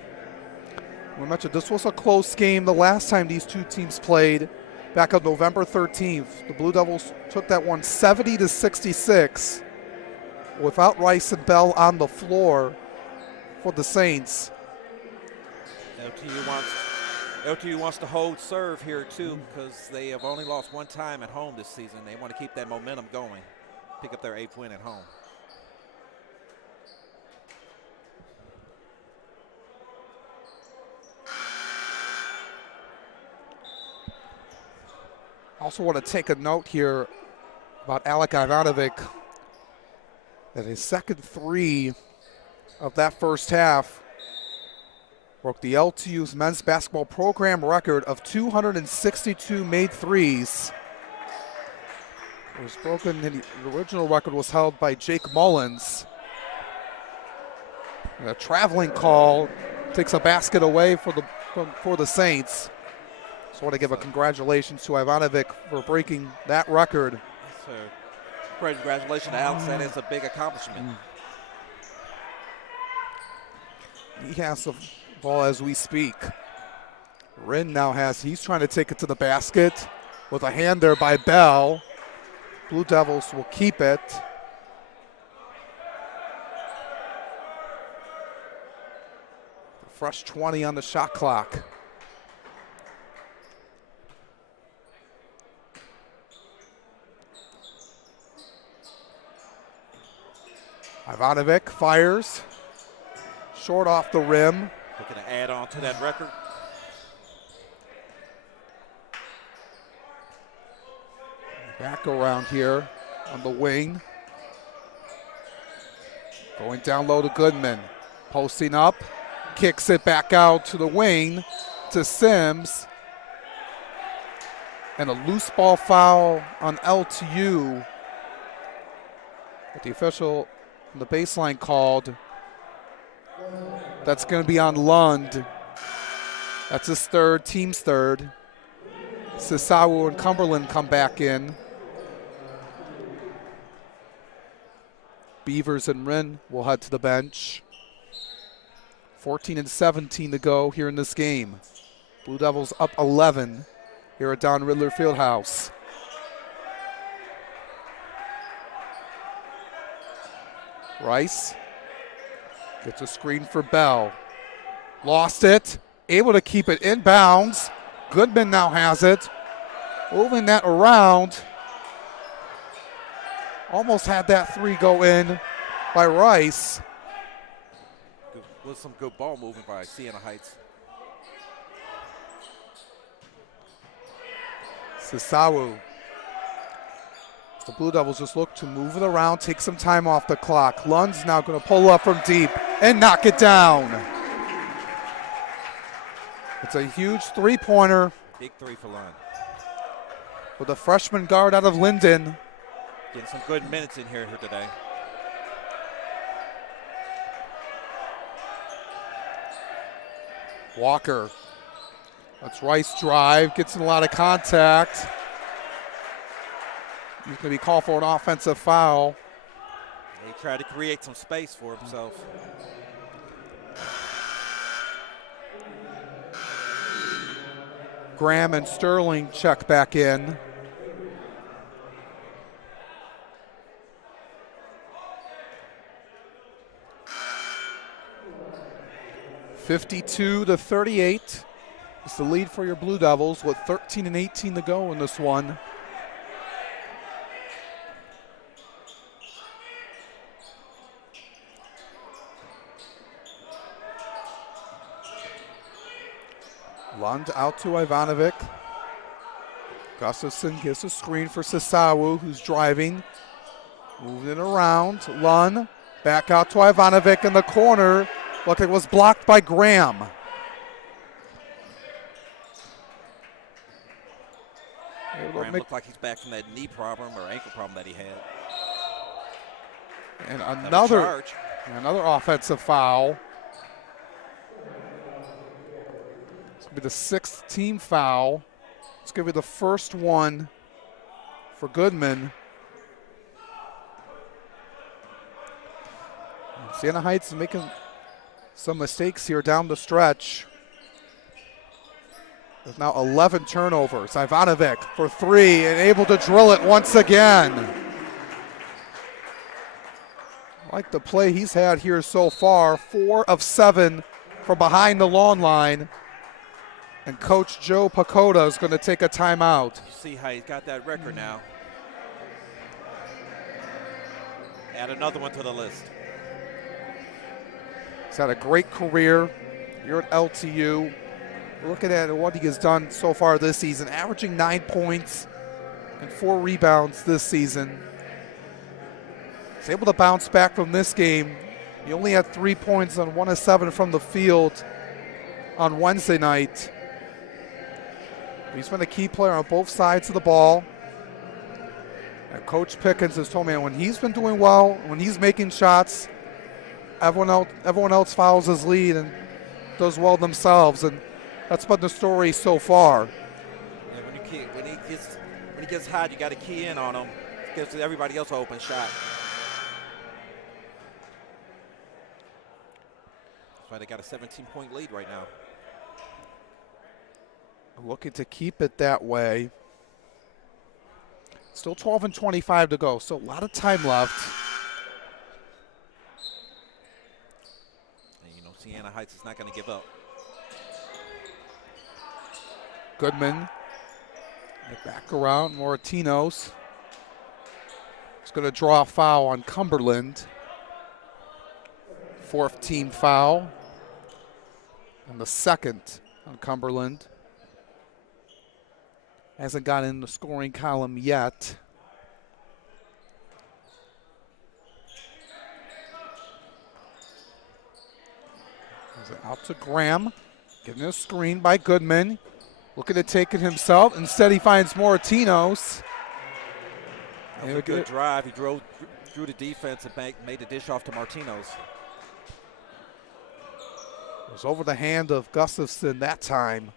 We mentioned this was a close game the last time these two teams played back on November 13th. The Blue Devils took that one 70-66 without Rice and Bell on the floor for the Saints. LTU wants to hold serve here too because they have only lost one time at home this season. They want to keep that momentum going, pick up their 8th win at home. I also want to take a note here about Alek Ivanovic, that his second 3 of that first half Broke the LTU's men's basketball program record of 262 made threes. It was broken. The original record was held by Jake Mullins. And a traveling call takes a basket away for the Saints. So I want to give a congratulations to Ivanovic for breaking that record. So, congratulations to Alex. That is a big accomplishment. He has the ball as we speak. Wren now he's trying to take it to the basket with a hand there by Bell. Blue Devils will keep it. Fresh 20 on the shot clock. Ivanovic fires. Short off the rim. Looking to add on to that record. Back around here on the wing. Going down low to Goodman. Posting up. Kicks it back out to the wing to Sims. And a loose ball foul on LTU. But the official on the baseline called. That's going to be on Lund. That's his third, team's third. Sisawu and Cumberland come back in. Beavers and Wren will head to the bench. 14 and 17 to go here in this game. Blue Devils up 11 here at Don Ridler Field House. Rice gets a screen for Bell. Lost it. Able to keep it inbounds. Goodman now has it. Moving that around. Almost had that three go in by Rice. Was some good ball movement by Siena Heights. Sisawu. The Blue Devils just look to move it around, take some time off the clock. Lund's now going to pull up from deep and knock it down. It's a huge three-pointer. Big three for Lund. With a freshman guard out of Linden. Getting some good minutes in here today. Walker. That's Rice drive, gets in a lot of contact. He's going to be called for an offensive foul. He tried to create some space for himself. Graham and Sterling check back in. (52-38) is the lead for your Blue Devils with 13 and 18 to go in this one. Lund out to Ivanovic. Gustafson gives a screen for Sisawu, who's driving. Moving it around. Lund back out to Ivanovic in the corner. Look, it was blocked by Graham. Graham looked like he's back from that knee problem or ankle problem that he had. And another offensive foul. It's going to be the sixth team foul. It's going to be the first one for Goodman. And Siena Heights is making some mistakes here down the stretch. There's now 11 turnovers. Ivanovic for three and able to drill it once again. I like the play he's had here so far. 4 of 7 from behind the long line. And Coach Joe Pacoda is going to take a timeout. You see how he's got that record now. Add another one to the list. He's had a great career here at LTU. Looking at what he has done so far this season, averaging 9 points and 4 rebounds this season. He's able to bounce back from this game. He only had 3 points on 1 of 7 from the field. on Wednesday night. He's been a key player on both sides of the ball. And Coach Pickens has told me when he's been doing well, when he's making shots, everyone else follows his lead and does well themselves. And that's been the story so far. Yeah, when he gets hot, you got to key in on him. Gives everybody else an open shot. That's why they got a 17-point lead right now. Looking to keep it that way. Still 12 and 25 to go, so a lot of time left. And you know, Siena Heights is not going to give up. Goodman. Back around, Moratinos. He's going to draw a foul on Cumberland. Fourth team foul. And the second on Cumberland. Hasn't got in the scoring column yet. Out to Graham. Getting a screen by Goodman. Looking to take it himself. Instead, he finds Moratinos. That was a good drive. He drew the defense and made the dish off to Martinos. It was over the hand of Gustafson that time.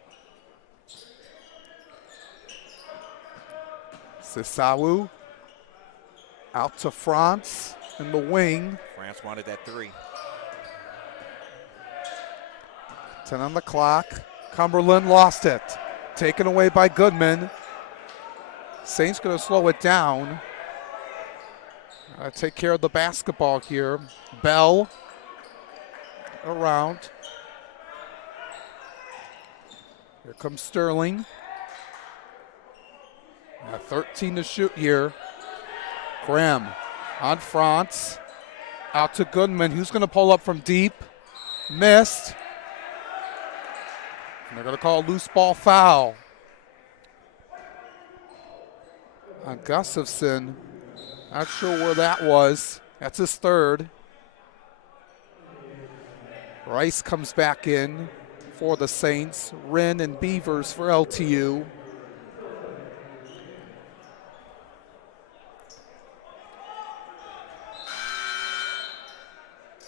Sisawu out to France in the wing. France wanted that three. 10 on the clock. Cumberland lost it. Taken away by Goodman. Saints going to slow it down. Take care of the basketball here. Bell around. Here comes Sterling. 13 to shoot here. Graham on France. Out to Goodman, who's going to pull up from deep. Missed. And they're going to call a loose ball foul on Gustafson. Not sure where that was. That's his third. Rice comes back in for the Saints. Wren and Beavers for LTU.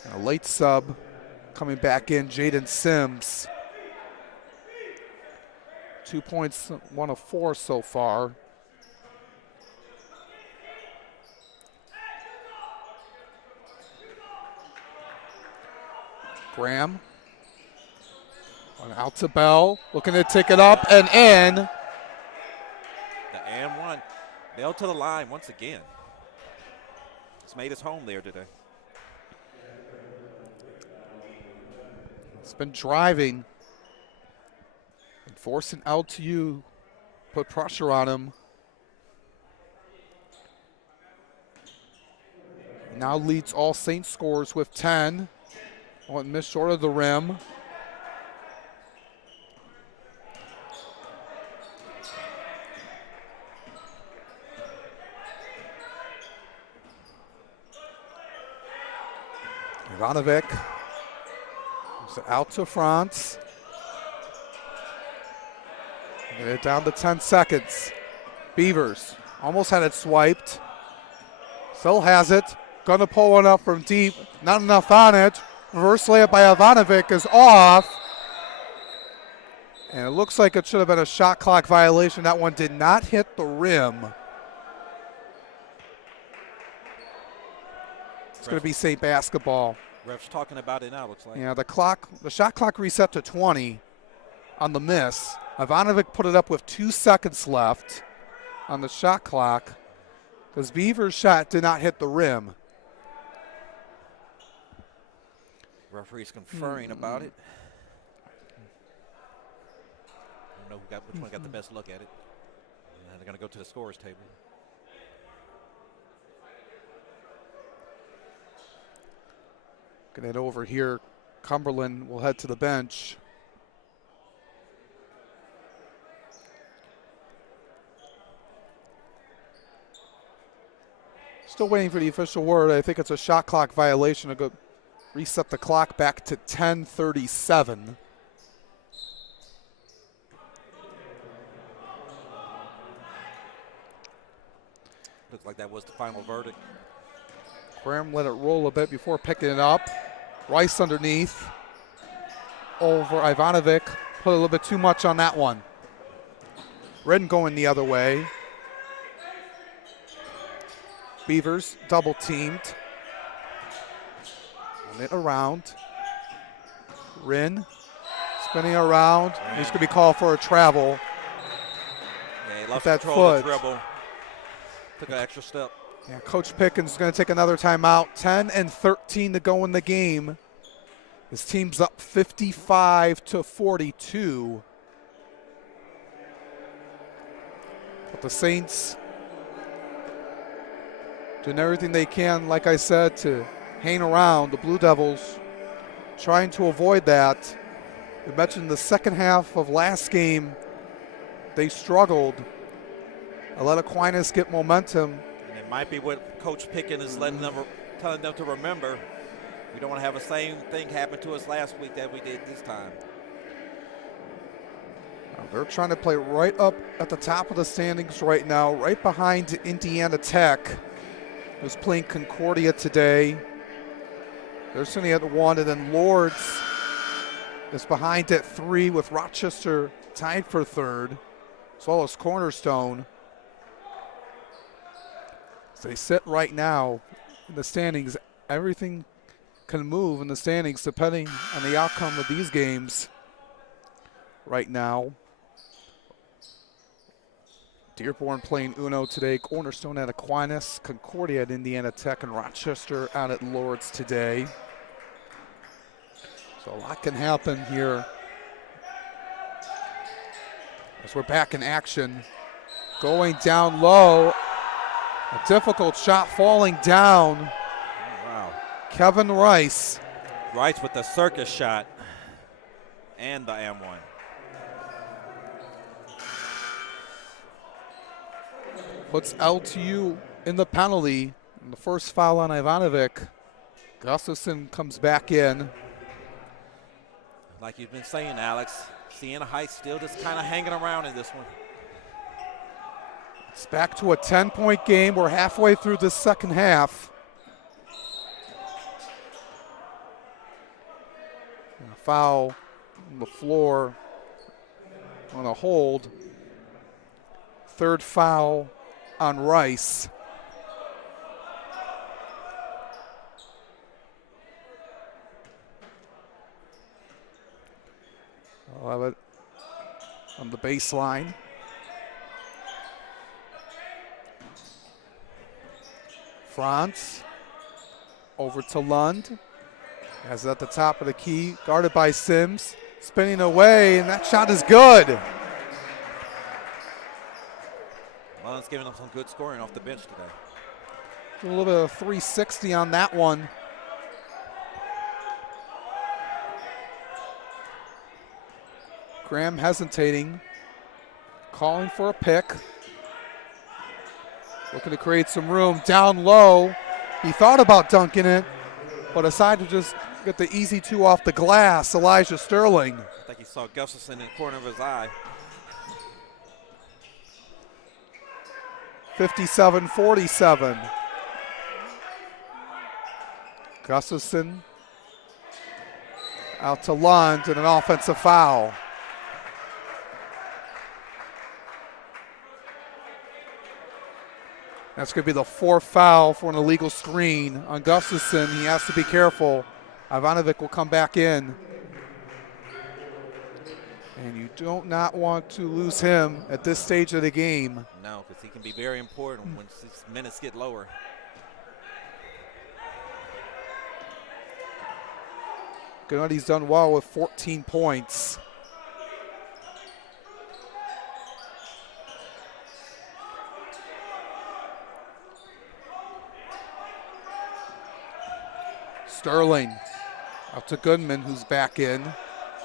And a late sub coming back in, Jaden Sims. 2 points, 1 of 4 so far. Graham. Out to Bell, looking to take it up and in. The and one. Bell to the line once again. He's made his home there today. He's been driving and forcing LTU, put pressure on him. Now leads all Saints scores with 10. One miss short of the rim. Ivanovic out to France. Get it down to 10 seconds. Beavers almost had it swiped. Still has it. Gonna pull one up from deep. Not enough on it. Reverse layup by Ivanovic is off. And it looks like it should have been a shot clock violation. That one did not hit the rim. It's going to be Saint basketball. Ref's talking about it now, looks like. Yeah, the shot clock reset to 20 on the miss. Ivanovic put it up with 2 seconds left on the shot clock because Beaver's shot did not hit the rim. Referee's conferring about it. I don't know which one got the best look at it. And they're going to go to the scorer's table. Get it over here. Cumberland will head to the bench. Still waiting for the official word. I think it's a shot clock violation to go reset the clock back to 10:37. like that was the final verdict. Graham let it roll a bit before picking it up. Rice underneath. Over Ivanovic. Put a little bit too much on that one. Redden going the other way. Beavers double teamed. Run it around. Rin spinning around. He's going to be called for a travel. Yeah, he lost that control of foot. the dribble. Took an extra step. Yeah, Coach Pickens is going to take another timeout. 10-13 to go in the game. His team's up 55-42. But the Saints doing everything they can, like I said, to hang around. The Blue Devils trying to avoid that. We mentioned the second half of last game, they struggled. I let Aquinas get momentum. And it might be what Coach Pickens is telling them to remember. We don't want to have the same thing happen to us last week that we did this time. They're trying to play right up at the top of the standings right now, right behind Indiana Tech, who's playing Concordia today. They're sitting at 1, and then Lords is behind at 3 with Rochester tied for 3rd, as well as Cornerstone. As they sit right now in the standings, everything can move in the standings depending on the outcome of these games right now. Dearborn playing Uno today, Cornerstone at Aquinas, Concordia at Indiana Tech, and Rochester out at Lords today. So a lot can happen here as we're back in action. Going down low, a difficult shot falling down. Oh, wow. Kevin Rice. Rice with the circus shot and the M1. Puts LTU in the penalty. And the first foul on Ivanovic. Gustafson comes back in. Like you've been saying, Alex, Siena Heights still just kind of hanging around in this one. It's back to a 10-point game. We're halfway through the second half. And a foul on the floor on a hold. Third foul on Rice. I'll have it on the baseline. Franz over to Lund. Has it at the top of the key, guarded by Sims. Spinning away, and that shot is good. Lund's giving them some good scoring off the bench today. A little bit of 360 on that one. Graham hesitating, calling for a pick. Looking to create some room down low. He thought about dunking it, but decided to just get the easy 2 off the glass. Elijah Sterling. I think he saw Gustafson in the corner of his eye. 57-47. Gustafson out to Lund and an offensive foul. That's going to be the 4th foul for an illegal screen on Gustafson. He has to be careful. Ivanovic will come back in. And you do not want to lose him at this stage of the game. No, because he can be very important when minutes get lower. Ganotti's done well with 14 points. Sterling out to Goodman, who's back in.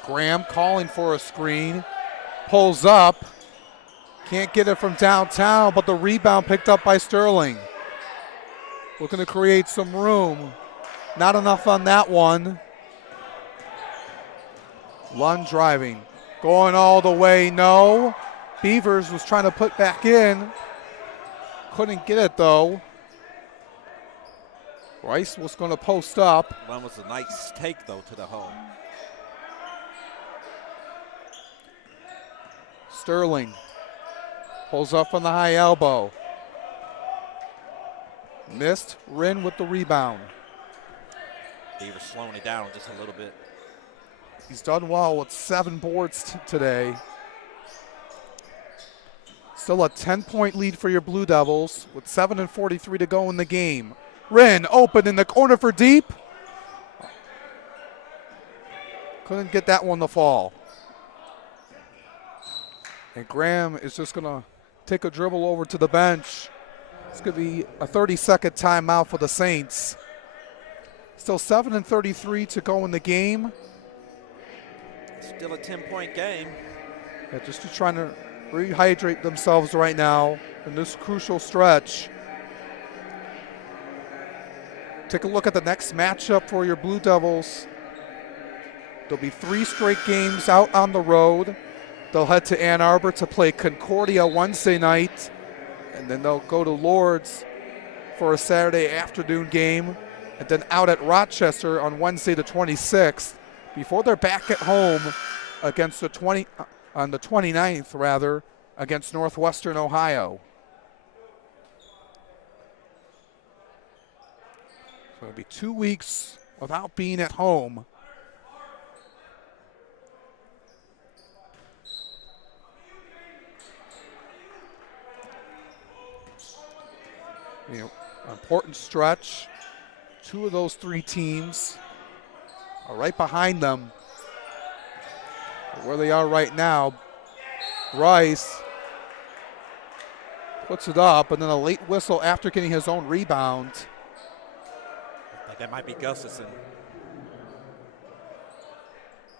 Graham calling for a screen. Pulls up. Can't get it from downtown, but the rebound picked up by Sterling. Looking to create some room. Not enough on that one. Lund driving. Going all the way, no. Beavers was trying to put back in. couldn't get it though. Rice was going to post up. One was a nice take, though, to the hole. Sterling pulls up on the high elbow. Missed. Wren with the rebound. Beaver slowing it down just a little bit. He's done well with 7 boards today. Still a 10-point lead for your Blue Devils with 7:43 to go in the game. Wren open in the corner for deep. Couldn't get that one to fall. And Graham is just going to take a dribble over to the bench. It's going to be a 30-second timeout for the Saints. Still 7:33 to go in the game. Still a 10-point game. Yeah, just trying to rehydrate themselves right now in this crucial stretch. Take a look at the next matchup for your Blue Devils. There'll be 3 straight games out on the road. They'll head to Ann Arbor to play Concordia Wednesday night, and then they'll go to Lourdes for a Saturday afternoon game, and then out at Rochester on Wednesday the 26th before they're back at home against on the 29th rather, against Northwestern Ohio. So it'll be 2 weeks without being at home. You know, important stretch. 2 of those 3 teams are right behind them. But where they are right now, Rice puts it up, and then a late whistle after getting his own rebound. I think that might be Gustafson.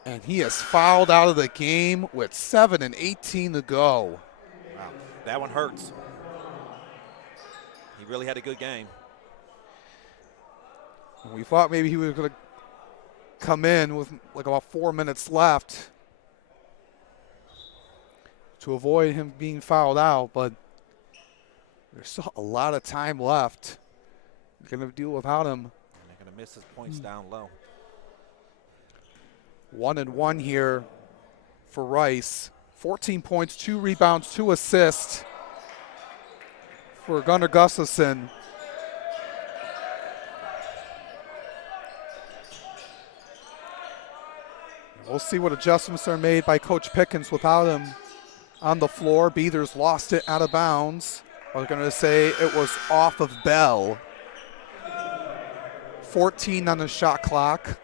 And he is fouled out of the game with 7:18 to go. Wow, that one hurts. He really had a good game. We thought maybe he was going to come in with like about 4 minutes left to avoid him being fouled out, but there's still a lot of time left. They're going to deal without him. And they're going to miss his points down low. 1-1 here for Rice. 14 points, 2 rebounds, 2 assists for Gunnar Gustafson. We'll see what adjustments are made by Coach Pickens without him on the floor. Beathers lost it out of bounds. I was going to say it was off of Bell. 14 on the shot clock.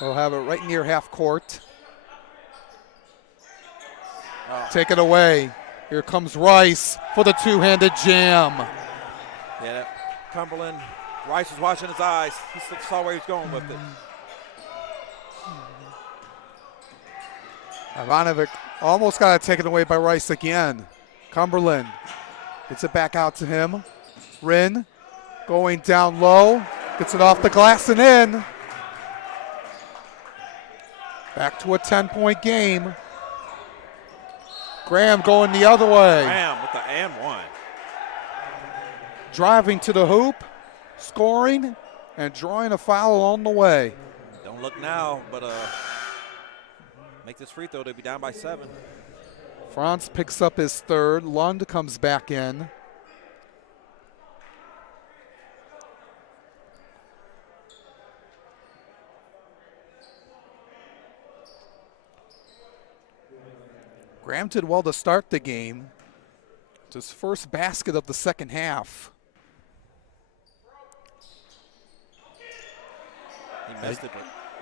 They'll have it right near half court. Take it away. Here comes Rice for the 2-handed jam. Yeah, Cumberland, Rice was watching his eyes. He saw where he was going with it. Ivanovic almost got it taken away by Rice again. Cumberland gets it back out to him. Wren going down low, gets it off the glass and in. Back to a 10-point game. Graham going the other way. Graham with the and one. Driving to the hoop, scoring, and drawing a foul along the way. Don't look now, but make this free throw. They'll be down by 7. Franz picks up his 3rd. Lund comes back in. Graham did well to start the game. It's his first basket of the second half. He missed it,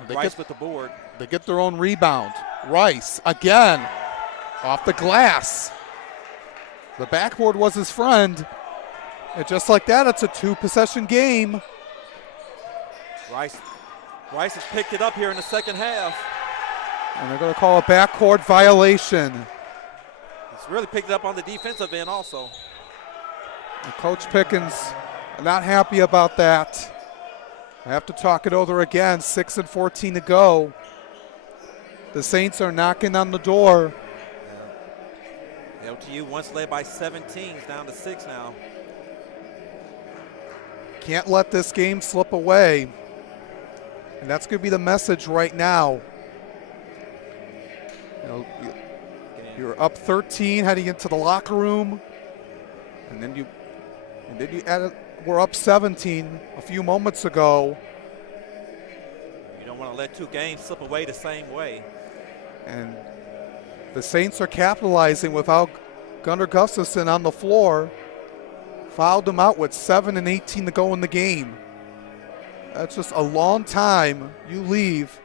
but Rice with the board. They get their own rebound. Rice again off the glass. The backboard was his friend. And just like that, it's a 2-possession game. Rice has picked it up here in the second half. And they're going to call a backcourt violation. He's really picked it up on the defensive end also. And Coach Pickens not happy about that. I have to talk it over again. 6:14 to go. The Saints are knocking on the door. LTU once led by 17, is down to 6 now. Can't let this game slip away. And that's going to be the message right now. You know, you're up 13 heading into the locker room. And then you added, we're up 17 a few moments ago. You don't want to let 2 games slip away the same way. And the Saints are capitalizing without Gunnar Gustafson on the floor. Fouled him out with 7 and 18 to go in the game. That's just a long time you leave.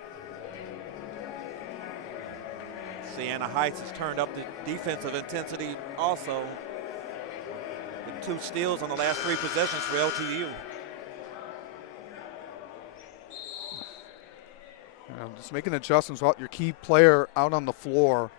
Siena Heights has turned up the defensive intensity also, with 2 steals on the last 3 possessions for LTU. Just making adjustments without your key player out on the floor.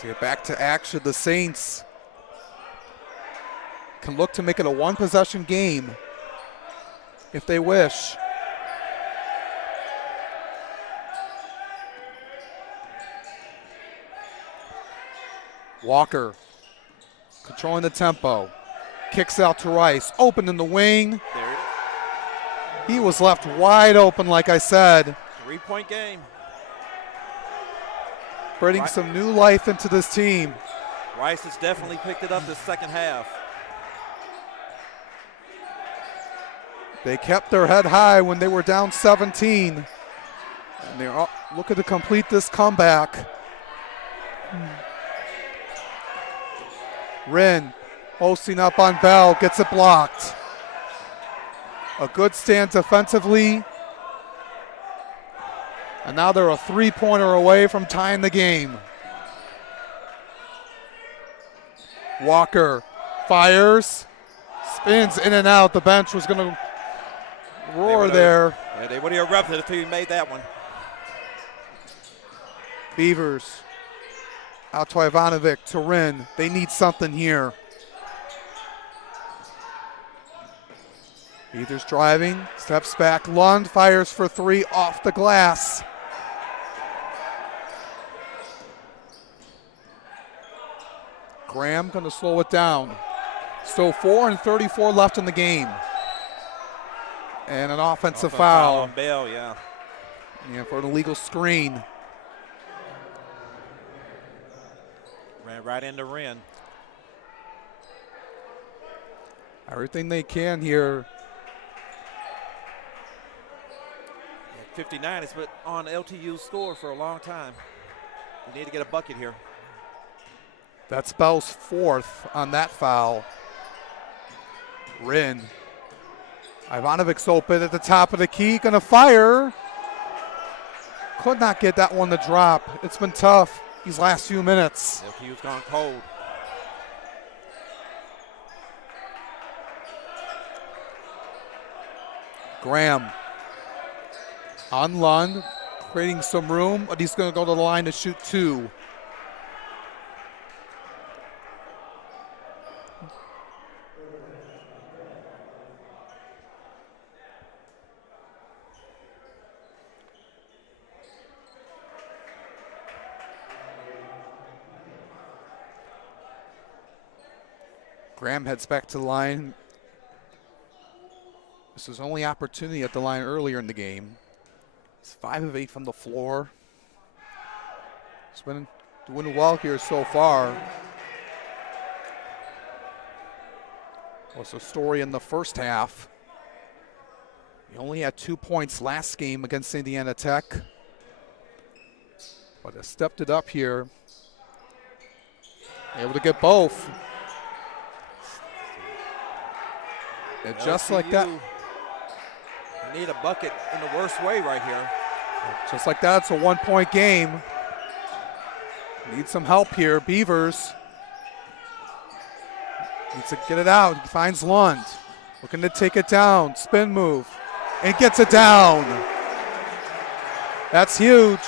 So get back to action. The Saints can look to make it a 1-possession game if they wish. Walker controlling the tempo. Kicks out to Rice. Open in the wing. There it is. He was left wide open, like I said. 3-point game. Bringing some new life into this team. Rice has definitely picked it up this second half. They kept their head high when they were down 17. And they're looking to complete this comeback. Wren posting up on Bell, gets it blocked. A good stand defensively. And now they're a 3-pointer away from tying the game. Walker fires, spins in and out. The bench was going to roar there. Yeah, they would have erupted if he made that one. Beavers out to Ivanovic, to Wren. They need something here. Beavers driving, steps back. Lund fires for 3 off the glass. Graham going to slow it down. Still 4:34 left in the game. And an offensive foul. On Bell, yeah. Yeah, for an illegal screen. Ran right into Wren. Everything they can here. 59 has been on LTU's score for a long time. We need to get a bucket here. That's Bell's 4th on that foul. Wren. Ivanovic's open at the top of the key, gonna fire. Could not get that one to drop. It's been tough these last few minutes. LTU's gone cold. Graham on Lund, creating some room, but he's gonna go to the line to shoot 2. Graham heads back to the line. This was only opportunity at the line earlier in the game. He's 5 of 8 from the floor. He's been doing well here so far. Was a story in the first half. He only had 2 points last game against Indiana Tech, but has stepped it up here. Able to get both. And just like that. They need a bucket in the worst way right here. Just like that, it's a 1-point game. Need some help here. Beavers needs to get it out. He finds Lund. Looking to take it down. Spin move. And gets it down. That's huge.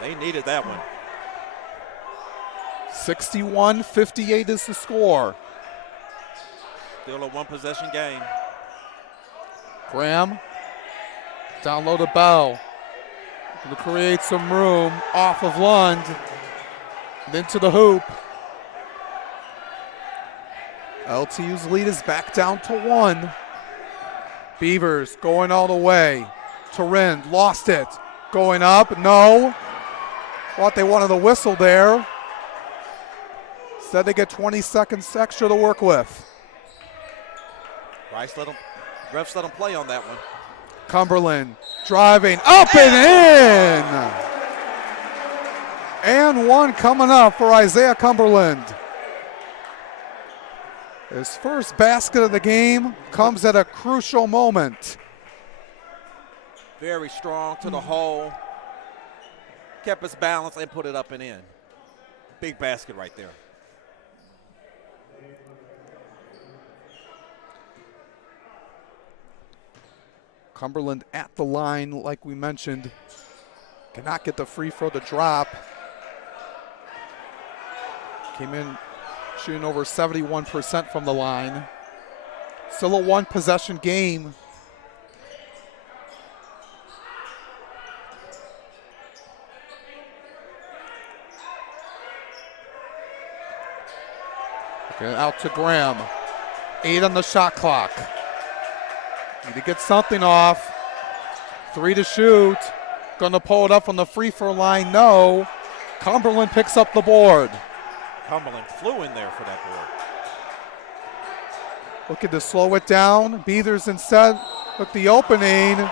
They needed that one. 61-58 is the score. Still a one-possession game. Graham. Down low to Bell. Looking to create some room off of Lund. And into the hoop. LTU's lead is back down to 1. Beavers going all the way. Turin lost it. Going up, no. Thought they wanted a whistle there. Instead they get 20 seconds extra to work with. Refs let them play on that one. Cumberland driving up and in. And one coming up for Isaiah Cumberland. His first basket of the game comes at a crucial moment. Very strong to the hole. Kept his balance and put it up and in. Big basket right there. Cumberland at the line, like we mentioned. Cannot get the free throw to drop. Came in shooting over 71% from the line. Still a one-possession game. Okay, out to Graham. 8 on the shot clock. Need to get something off. 3 to shoot. Going to pull it up from the free throw line. No. Cumberland picks up the board. Cumberland flew in there for that board. Looking to slow it down. Beavers instead look the opening.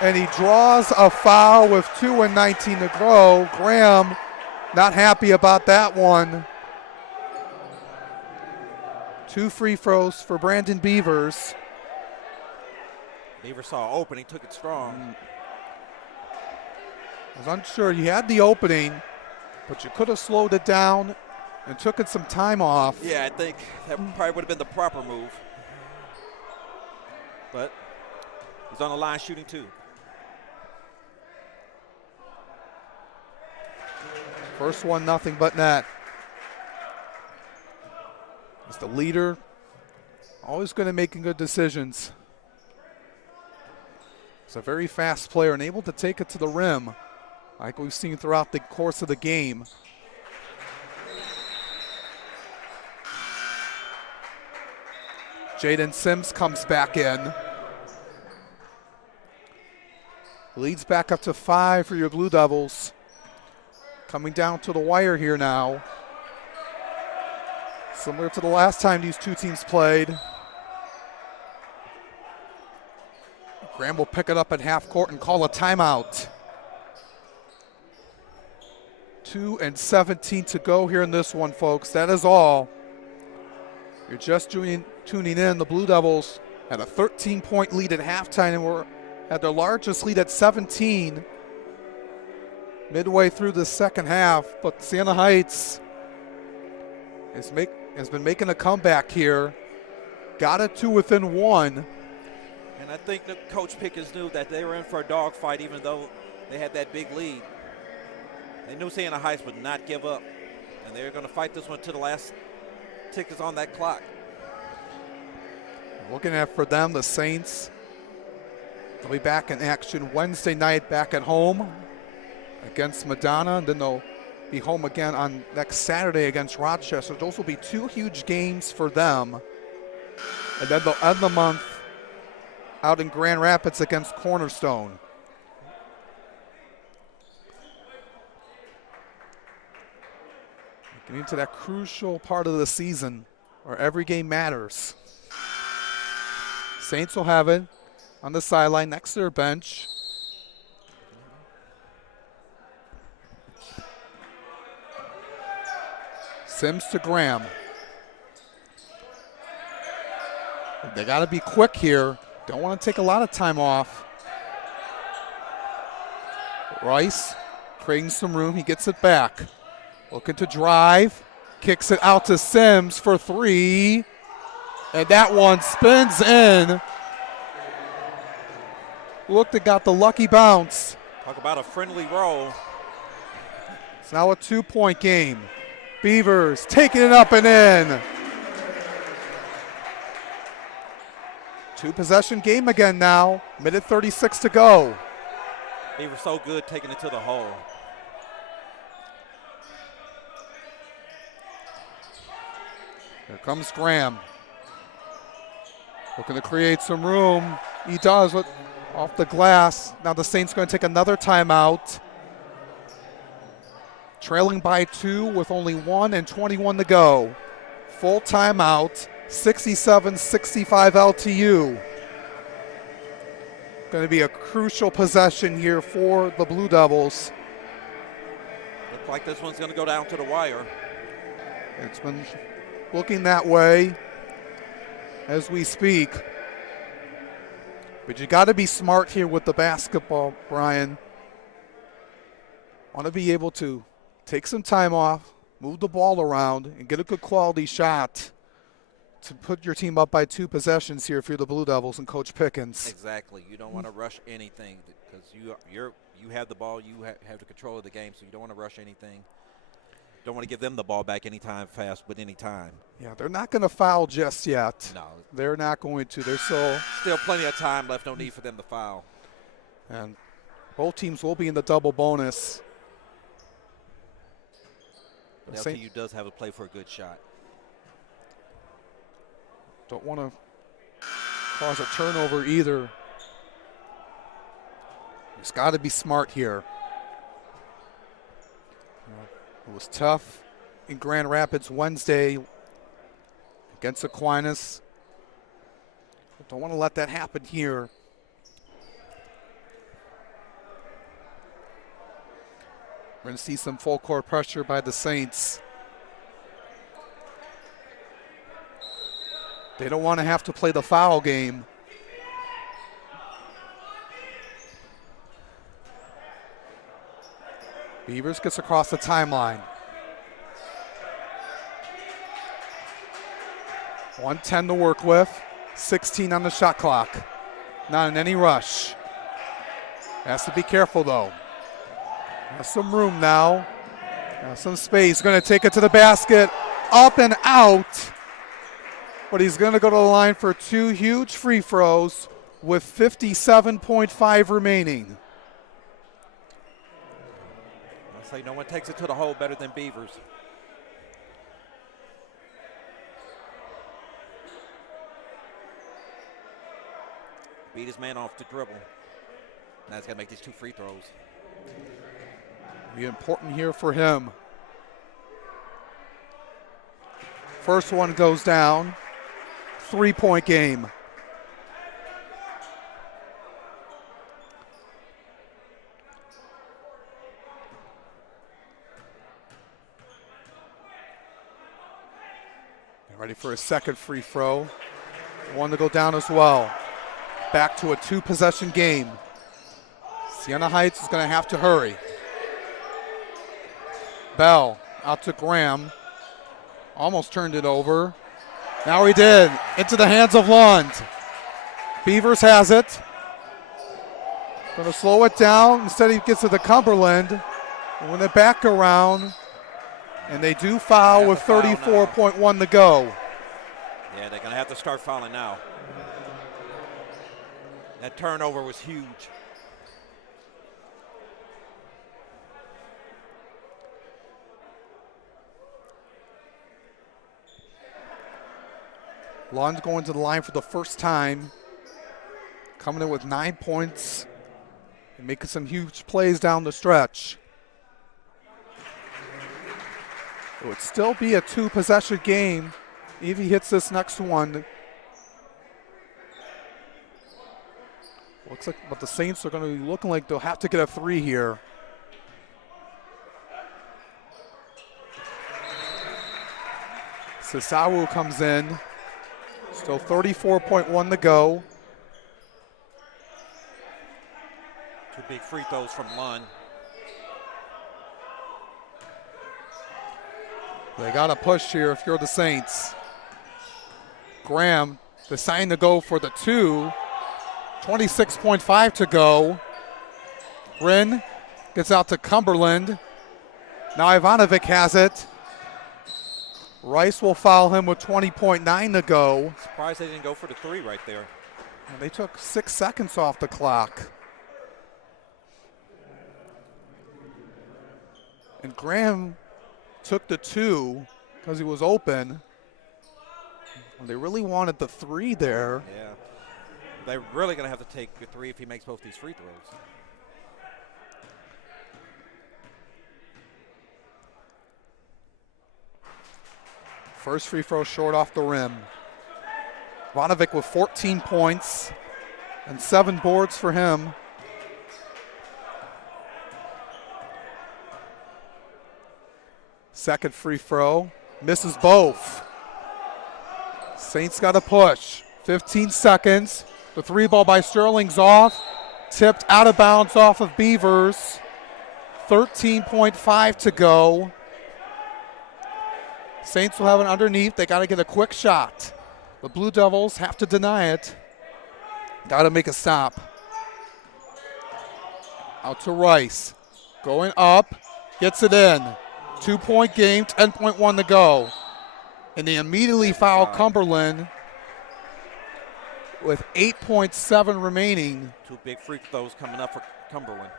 And he draws a foul with 2:19 to go. Graham not happy about that one. 2 free throws for Brandon Beavers. Beavers saw opening, took it strong. I was unsure. You had the opening, but you could have slowed it down and took it some time off. Yeah, I think that probably would have been the proper move. But he's on the line shooting 2. First one, nothing but net. He's the leader. Always good at making good decisions. He's a very fast player and able to take it to the rim, like we've seen throughout the course of the game. Jaden Sims comes back in. Leads back up to 5 for your Blue Devils. Coming down to the wire here now. Similar to the last time these two teams played. Graham will pick it up at half court and call a timeout. 2:17 to go here in this one, folks. That is all. You're just tuning in. The Blue Devils had a 13-point lead at halftime and were at their largest lead at 17 midway through the second half. But Siena Heights has been making a comeback here. Got it to within 1. And I think that Coach Pickens knew that they were in for a dogfight even though they had that big lead. They knew Siena Heights would not give up. And they were going to fight this one to the last tickets on that clock. Looking at for them, the Saints. They'll be back in action Wednesday night back at home against Madonna. And then they'll be home again on next Saturday against Rochester. Those will be 2 huge games for them. And then they'll end the month out in Grand Rapids against Cornerstone. Getting into that crucial part of the season where every game matters. Saints will have it on the sideline next to their bench. Sims to Graham. They got to be quick here. Don't want to take a lot of time off. Rice creating some room. He gets it back. Looking to drive. Kicks it out to Sims for 3. And that one spins in. Looked and got the lucky bounce. Talk about a friendly roll. It's now a 2-point game. Beavers taking it up and in. 2-possession game again now. Minute 36 to go. They were so good taking it to the hole. Here comes Graham. Looking to create some room. He does with off the glass. Now the Saints going to take another timeout. Trailing by 2 with only 1:21 to go. Full timeout. 67-65 LTU. Going to be a crucial possession here for the Blue Devils. Looks like this one's going to go down to the wire. It's been looking that way as we speak. But you got to be smart here with the basketball, Brian. Want to be able to take some time off, move the ball around, and get a good quality shot to put your team up by 2 possessions here if you're the Blue Devils and Coach Pickens. Exactly. You don't want to rush anything because you have the ball, you have the control of the game, so you don't want to rush anything. Don't want to give them the ball back anytime fast with any time. Yeah, they're not going to foul just yet. No. They're not going to. They're still plenty of time left. No need for them to foul. And both teams will be in the double bonus. The LTU does have a play for a good shot. Don't want to cause a turnover either. It's got to be smart here. It was tough in Grand Rapids Wednesday against Aquinas. Don't want to let that happen here. We're going to see some full court pressure by the Saints. They don't want to have to play the foul game. Beavers gets across the timeline. 1:10 to work with, 16 on the shot clock. Not in any rush. Has to be careful though. Has some room now. Has some space. Going to take it to the basket. Up and out. But he's going to go to the line for 2 huge free throws with 57.5 remaining. I say no one takes it to the hole better than Beavers. Beat his man off the dribble. Now he's got to make these 2 free throws. Be important here for him. First one goes down. 3-point game. Ready for a second free throw. One to go down as well. Back to a 2-possession game. Siena Heights is going to have to hurry. Bell out to Graham. Almost turned it over. Now he did. Into the hands of Lund. Beavers has it. Going to slow it down. Instead he gets to the Cumberland. And win it back around. And they do foul with 34.1 to go. Yeah, they're going to have to start fouling now. That turnover was huge. Lund's going to the line for the first time. Coming in with 9 points and making some huge plays down the stretch. It would still be a 2-possession game if he hits this next one. Looks like, but the Saints are going to be looking like they'll have to get a 3 here. Sisawu comes in. Still 34.1 to go. 2 big free throws from Lund. They got to push here if you're the Saints. Graham deciding to go for the 2. 26.5 to go. Rin gets out to Cumberland. Now Ivanovic has it. Rice will foul him with 20.9 to go. Surprised they didn't go for the 3 right there. And they took 6 seconds off the clock. And Graham took the 2 because he was open. And they really wanted the 3 there. Yeah. They're really going to have to take the 3 if he makes both these free throws. First free throw short off the rim. Ivanovic with 14 points and 7 boards for him. Second free throw, misses both. Saints got to push. 15 seconds. The 3 ball by Sterling's off. Tipped out of bounds off of Beavers. 13.5 to go. Saints will have it underneath. They got to get a quick shot. The Blue Devils have to deny it. Got to make a stop. Out to Rice. Going up. Gets it in. 2-point game, 10.1 to go. And they immediately foul Cumberland with 8.7 remaining. 2 big free throws coming up for Cumberland.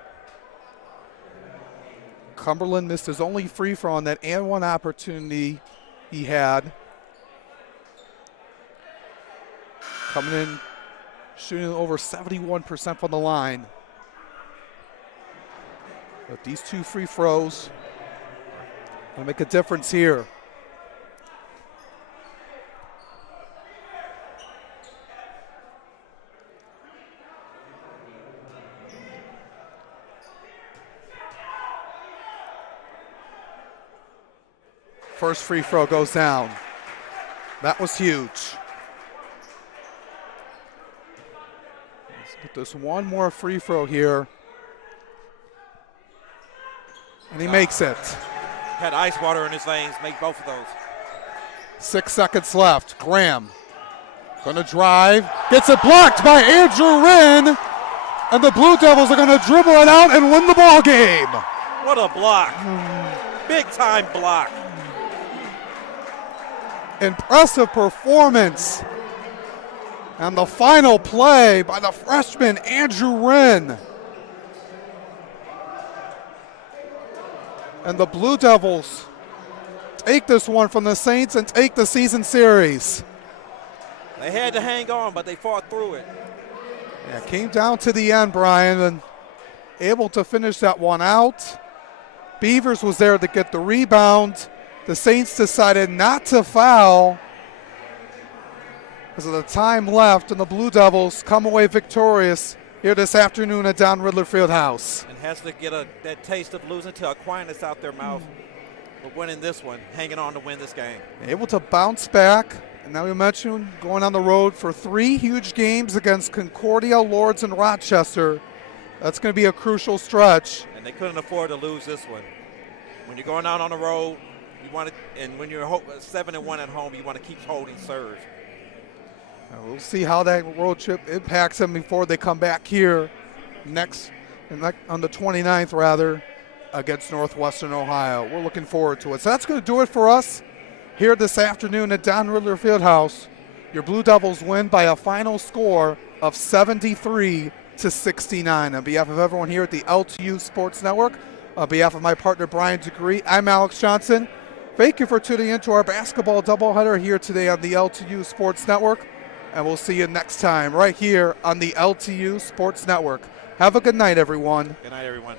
Cumberland missed his only free throw on that and one opportunity he had. Coming in, shooting over 71% from the line. But these 2 free throws will make a difference here. First free throw goes down. That was huge. Let's get this one more free throw here. And he makes it. Had ice water in his veins, make both of those. 6 seconds left. Graham gonna drive. Gets it blocked by Andrew Wren. And the Blue Devils are gonna dribble it out and win the ball game. What a block. Big time block. Impressive performance. And the final play by the freshman Andrew Wren. And the Blue Devils take this one from the Saints and take the season series. They had to hang on, but they fought through it. Yeah, came down to the end, Brian, and able to finish that one out. Beavers was there to get the rebound. The Saints decided not to foul because of the time left, and the Blue Devils come away victorious here this afternoon at Don Ridler Field House. And has to get that taste of losing to Aquinas out their mouth. But winning this one, hanging on to win this game. Able to bounce back. And now we mentioned going on the road for 3 huge games against Concordia, Lourdes, and Rochester. That's going to be a crucial stretch. And they couldn't afford to lose this one. When you're going out on the road, you want to, and when you're 7-1 at home, you want to keep holding serve. We'll see how that road trip impacts them before they come back here on the 29th, rather, against Northwestern Ohio. We're looking forward to it. So that's going to do it for us here this afternoon at Don Ridler Field House. Your Blue Devils win by a final score of 73-69. On behalf of everyone here at the LTU Sports Network, on behalf of my partner Brian Degree, I'm Alex Johnson. Thank you for tuning in to our basketball doubleheader here today on the LTU Sports Network. And we'll see you next time right here on the LTU Sports Network. Have a good night, everyone. Good night, everyone.